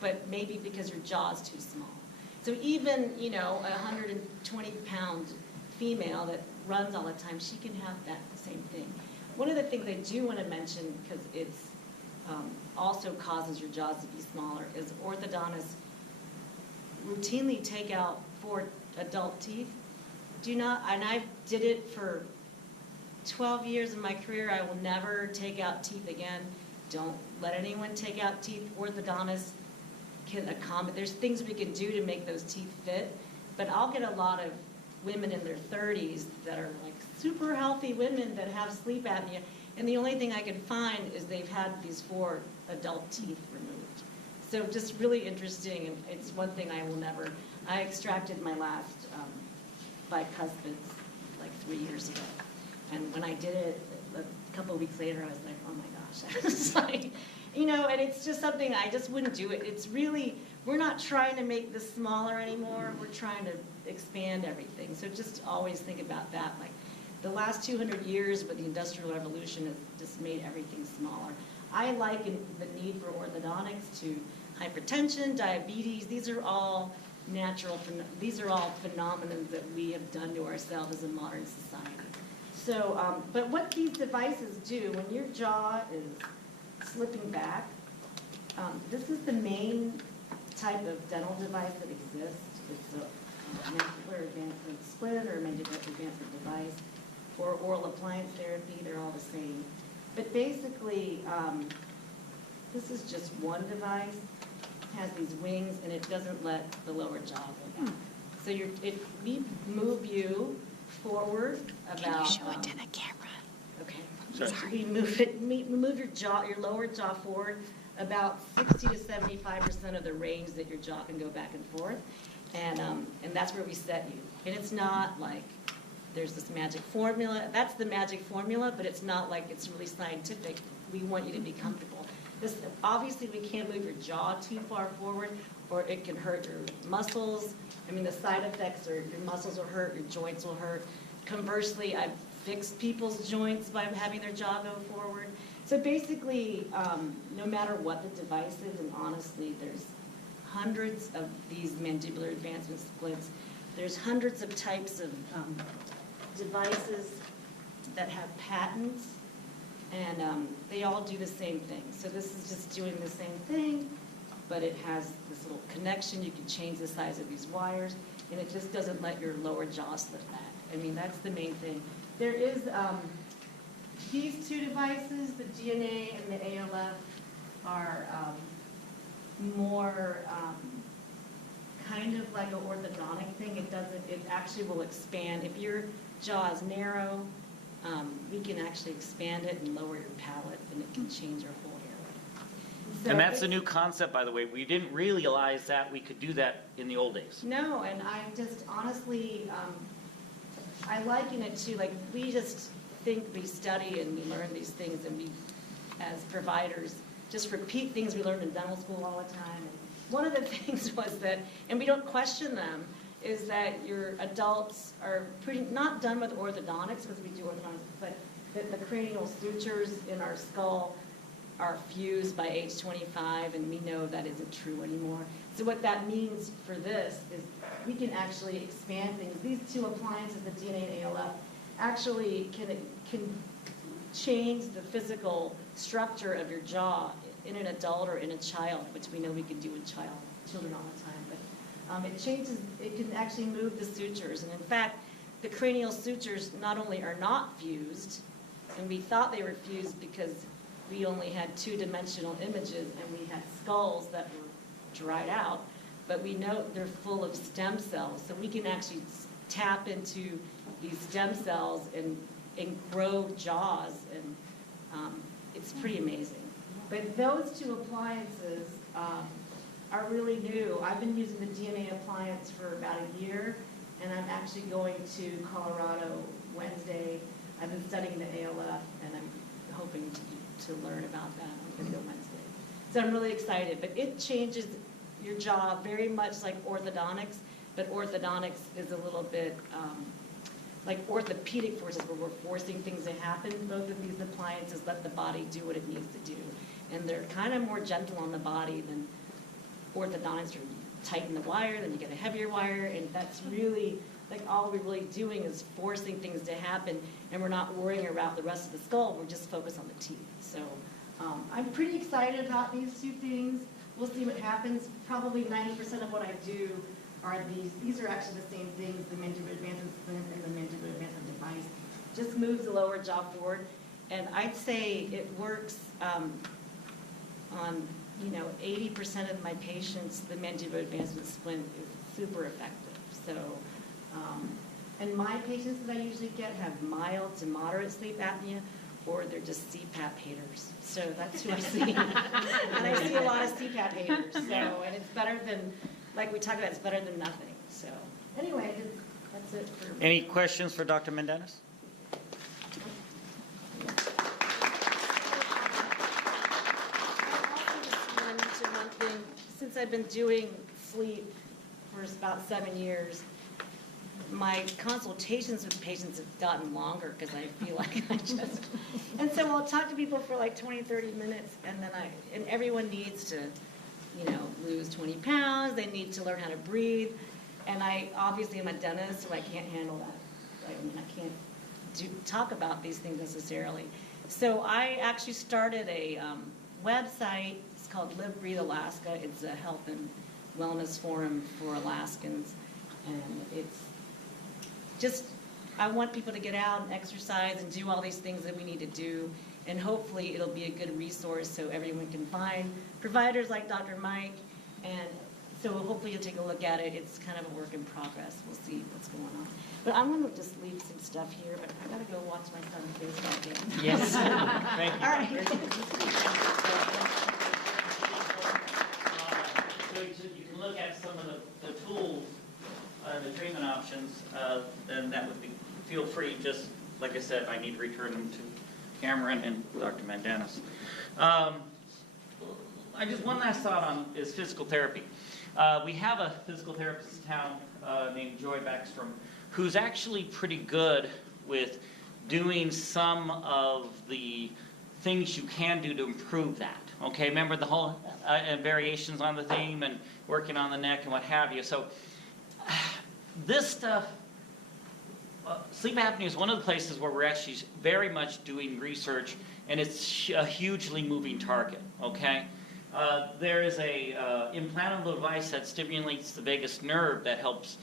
but maybe because your jaw is too small. So even, you know, a 120-pound female that runs all the time, she can have that same thing. One of the things I do want to mention, because it's also causes your jaws to be smaller, is orthodontists routinely take out 4 adult teeth. Do not, and I did it for 12 years of my career. I will never take out teeth again. Don't let anyone take out teeth. Orthodontists can accommodate. There's things we can do to make those teeth fit, but I'll get a lot of women in their 30s that are like super healthy women that have sleep apnea, and the only thing I can find is they've had these 4 adult teeth removed. So just really interesting, and it's one thing I will never. I extracted my last bicuspids like 3 years ago, and when I did it a couple of weeks later, I was like, oh my gosh, I was like, you know, and it's just something I just wouldn't do it. It's really, we're not trying to make this smaller anymore. We're trying to expand everything. So just always think about that. Like the last 200 years with the Industrial Revolution has just made everything smaller. I liken the need for orthodontics to hypertension, diabetes. These are all natural, these are all phenomena that we have done to ourselves as a modern society. So, but what these devices do, when your jaw is slipping back, this is the main type of dental device that exists. It's a mandibular advancement split or mandibular advancement device or oral appliance therapy. They're all the same. But basically, this is just one device. It has these wings, and it doesn't let the lower jaw go back. So we move you forward about. Can you show it to the camera? Okay. Sorry. We move your lower jaw forward about 60 to 75% of the range that your jaw can go back and forth, and that's where we set you. And it's not like there's this magic formula. That's the magic formula, but it's not like it's really scientific. We want you to be comfortable. Obviously, we can't move your jaw too far forward, or it can hurt your muscles. I mean, the side effects are your muscles will hurt, your joints will hurt. Conversely, I've fixed people's joints by having their jaw go forward. So basically, no matter what the device is, and honestly, there's hundreds of these mandibular advancement splits. There's hundreds of types of devices that have patents, and they all do the same thing. So this is just doing the same thing, but it has this little connection. You can change the size of these wires, and it just doesn't let your lower jaw slip back. I mean, that's the main thing. There is these 2 devices, the DNA and the ALF, are more kind of like an orthodontic thing. It actually will expand. If your jaw is narrow, we can actually expand it and lower your palate, and it can change your whole airway. So And that's a new concept, by the way. We didn't realize that we could do that in the old days. No, and I just honestly, I liken it to, like, we just think we study and we learn these things, and we, as providers, just repeat things we learned in dental school all the time. And one of the things was that, and we don't question them, is that your adults are not done with orthodontics, because we do orthodontics, but that the cranial sutures in our skull are fused by age 25, and we know that isn't true anymore. So what that means for this is we can actually expand things. These two appliances, the DNA and ALF, actually can change the physical structure of your jaw in an adult or in a child, which we know we can do in children all the time. But it can actually move the sutures. And in fact, the cranial sutures not only are not fused, and we thought they were fused because we only had two-dimensional images and we had skulls that were dried out, but we know they're full of stem cells. So we can actually tap into these stem cells and grow jaws, and it's pretty amazing. But those two appliances are really new. I've been using the DNA appliance for about a year, and I'm actually going to Colorado Wednesday. I've been studying the ALF, and I'm hoping to learn about that. I'm going to go Wednesday. So I'm really excited. But it changes your jaw very much like orthodontics, but orthodontics is a little bit like orthopedic forces, where we're forcing things to happen. Both of these appliances let the body do what it needs to do. And they're kind of more gentle on the body than orthodontics. You tighten the wire, then you get a heavier wire, and that's really, like, all we're really doing is forcing things to happen, and we're not worrying about the rest of the skull. We're just focused on the teeth. So I'm pretty excited about these two things. We'll see what happens. Probably 90% of what I do are these. These are actually the same things, the mandibular advancement splint and the mandibular advancement device. Just moves the lower jaw forward. And I'd say it works on 80% of my patients. The mandibular advancement splint is super effective. So, and my patients that I usually get have mild to moderate sleep apnea, or they're just CPAP haters. So that's who I see. And I see a lot of CPAP haters. So, and it's better than, like we talked about, it's better than nothing. So anyway, that's it for me. Any questions for Dr. Mendenes? Since I've been doing sleep for about 7 years, my consultations with patients have gotten longer because I feel like and so I'll talk to people for like 20, 30 minutes, and then and everyone needs to, lose 20 pounds, they need to learn how to breathe, and I obviously am a dentist, so I can't handle that. I can't talk about these things necessarily. So I actually started a website. It's called Live Breathe Alaska. It's a health and wellness forum for Alaskans, and it's just, I want people to get out and exercise and do all these things that we need to do, and hopefully it'll be a good resource so everyone can find providers like Dr. Mike, and so hopefully you'll take a look at it. It's kind of a work in progress. We'll see what's going on. But I'm going to just leave some stuff here, but I got to go watch my son's baseball game. Yes. Thank you. All right. So you can look at some of the tools, the treatment options, then that would be, feel free, just like I said, I need to return them to Cameron and Dr. Mendenes. One last thought on is physical therapy. We have a physical therapist in town named Joy Backstrom, who's actually pretty good with doing some of the things you can do to improve that. Okay, remember the whole variations on the theme and working on the neck and what have you. So this stuff, sleep apnea is one of the places where we're actually very much doing research, and it's a hugely moving target, okay? There is a implantable device that stimulates the vagus nerve that helps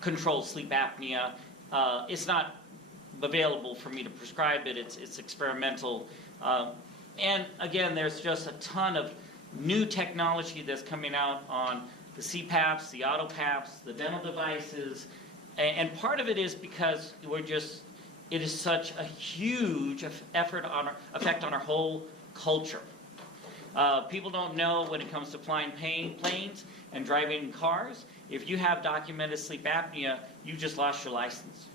control sleep apnea. It's not available for me to prescribe it. It's experimental. And again, there's just a ton of new technology that's coming out on the CPAPs, the AutoPAPs, the dental devices, and part of it is because it is such a huge effect on our whole culture. People don't know when it comes to flying planes and driving cars. If you have documented sleep apnea, you just lost your license.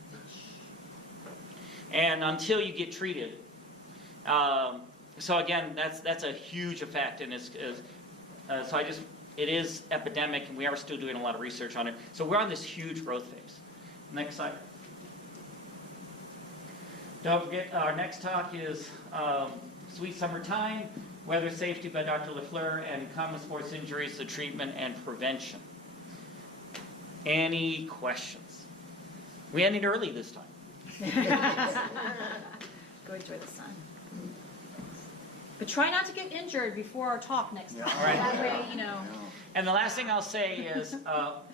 And until you get treated. So again, that's a huge effect, and it is epidemic, and we are still doing a lot of research on it. So we're on this huge growth phase. Next slide. Don't forget, our next talk is Sweet Summer Time, Weather Safety by Dr. LaFleur, and Common Sports Injuries, the Treatment and Prevention. Any questions? We ended early this time. Go enjoy the sun. But try not to get injured before our talk next time. All right. That way, you know. And the last thing I'll say is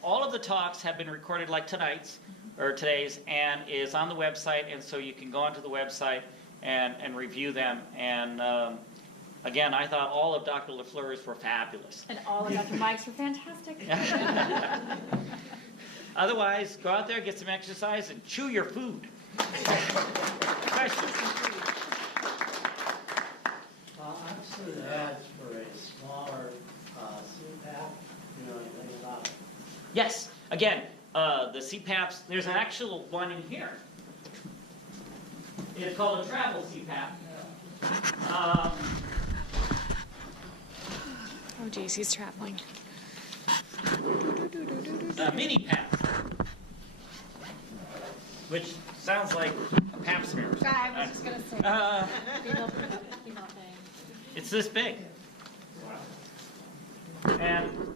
all of the talks have been recorded like tonight's or today's and is on the website, and so you can go onto the website and review them. And again, I thought all of Dr. LaFleur's were fabulous. And all of Dr. Mike's were fantastic. Otherwise, go out there, get some exercise, and chew your food. Questions? I've seen ads for a smaller CPAP, you know anything about it? Yes. Again, the CPAPs, there's an actual one in here. It's called a travel CPAP. Oh geez, he's traveling. A mini PAP, which sounds like a pap smear. I was just going to say, female thing. It's this big. And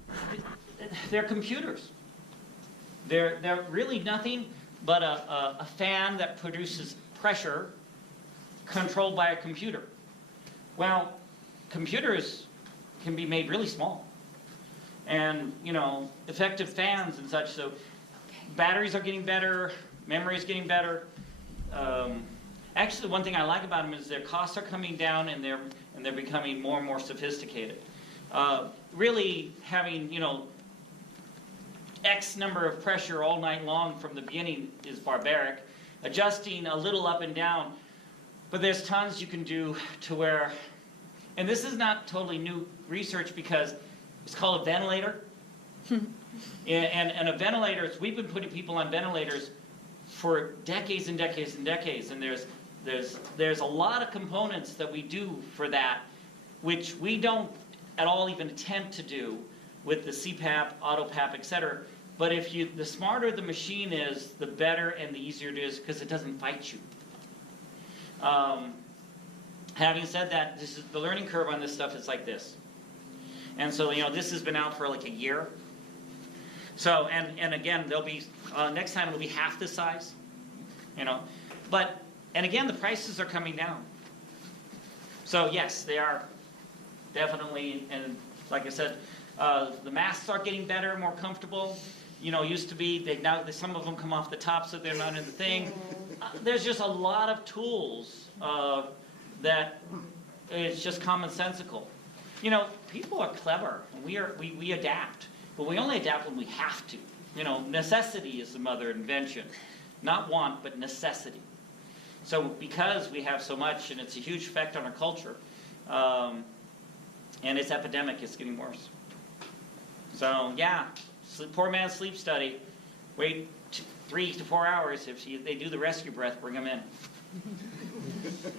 they're computers. They're really nothing but a fan that produces pressure controlled by a computer. Well, computers can be made really small. And, you know, effective fans and such, so batteries are getting better, memory is getting better. Actually, one thing I like about them is their costs are coming down and they're becoming more and more sophisticated. Really having, you know, X number of pressure all night long from the beginning is barbaric. Adjusting a little up and down, but there's tons you can do to where, and this is not totally new research because it's called a ventilator. and a ventilator, we've been putting people on ventilators for decades and decades and decades, and there's a lot of components that we do for that, which we don't at all even attempt to do with the CPAP, AutoPAP, etc. But the smarter the machine is, the better and the easier it is because it doesn't fight you. Having said that, the learning curve on this stuff is like this. And so, you know, this has been out for like a year. So, and again, there'll be, next time it'll be half this size, you know. But, and again, the prices are coming down. So yes, they are definitely, and like I said, the masks are getting better, more comfortable. You know, used to be, some of them come off the top so they're not in the thing. There's just a lot of tools that it's just commonsensical. You know, people are clever, and we adapt, but we only adapt when we have to. You know, necessity is the mother of invention. Not want, but necessity. So because we have so much, and it's a huge effect on our culture, and it's epidemic, it's getting worse. So yeah, poor man's sleep study. Wait 3 to 4 hours. If they do the rescue breath, bring them in.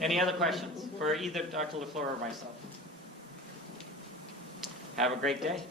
Any other questions for either Dr. LaFleur or myself? Have a great day.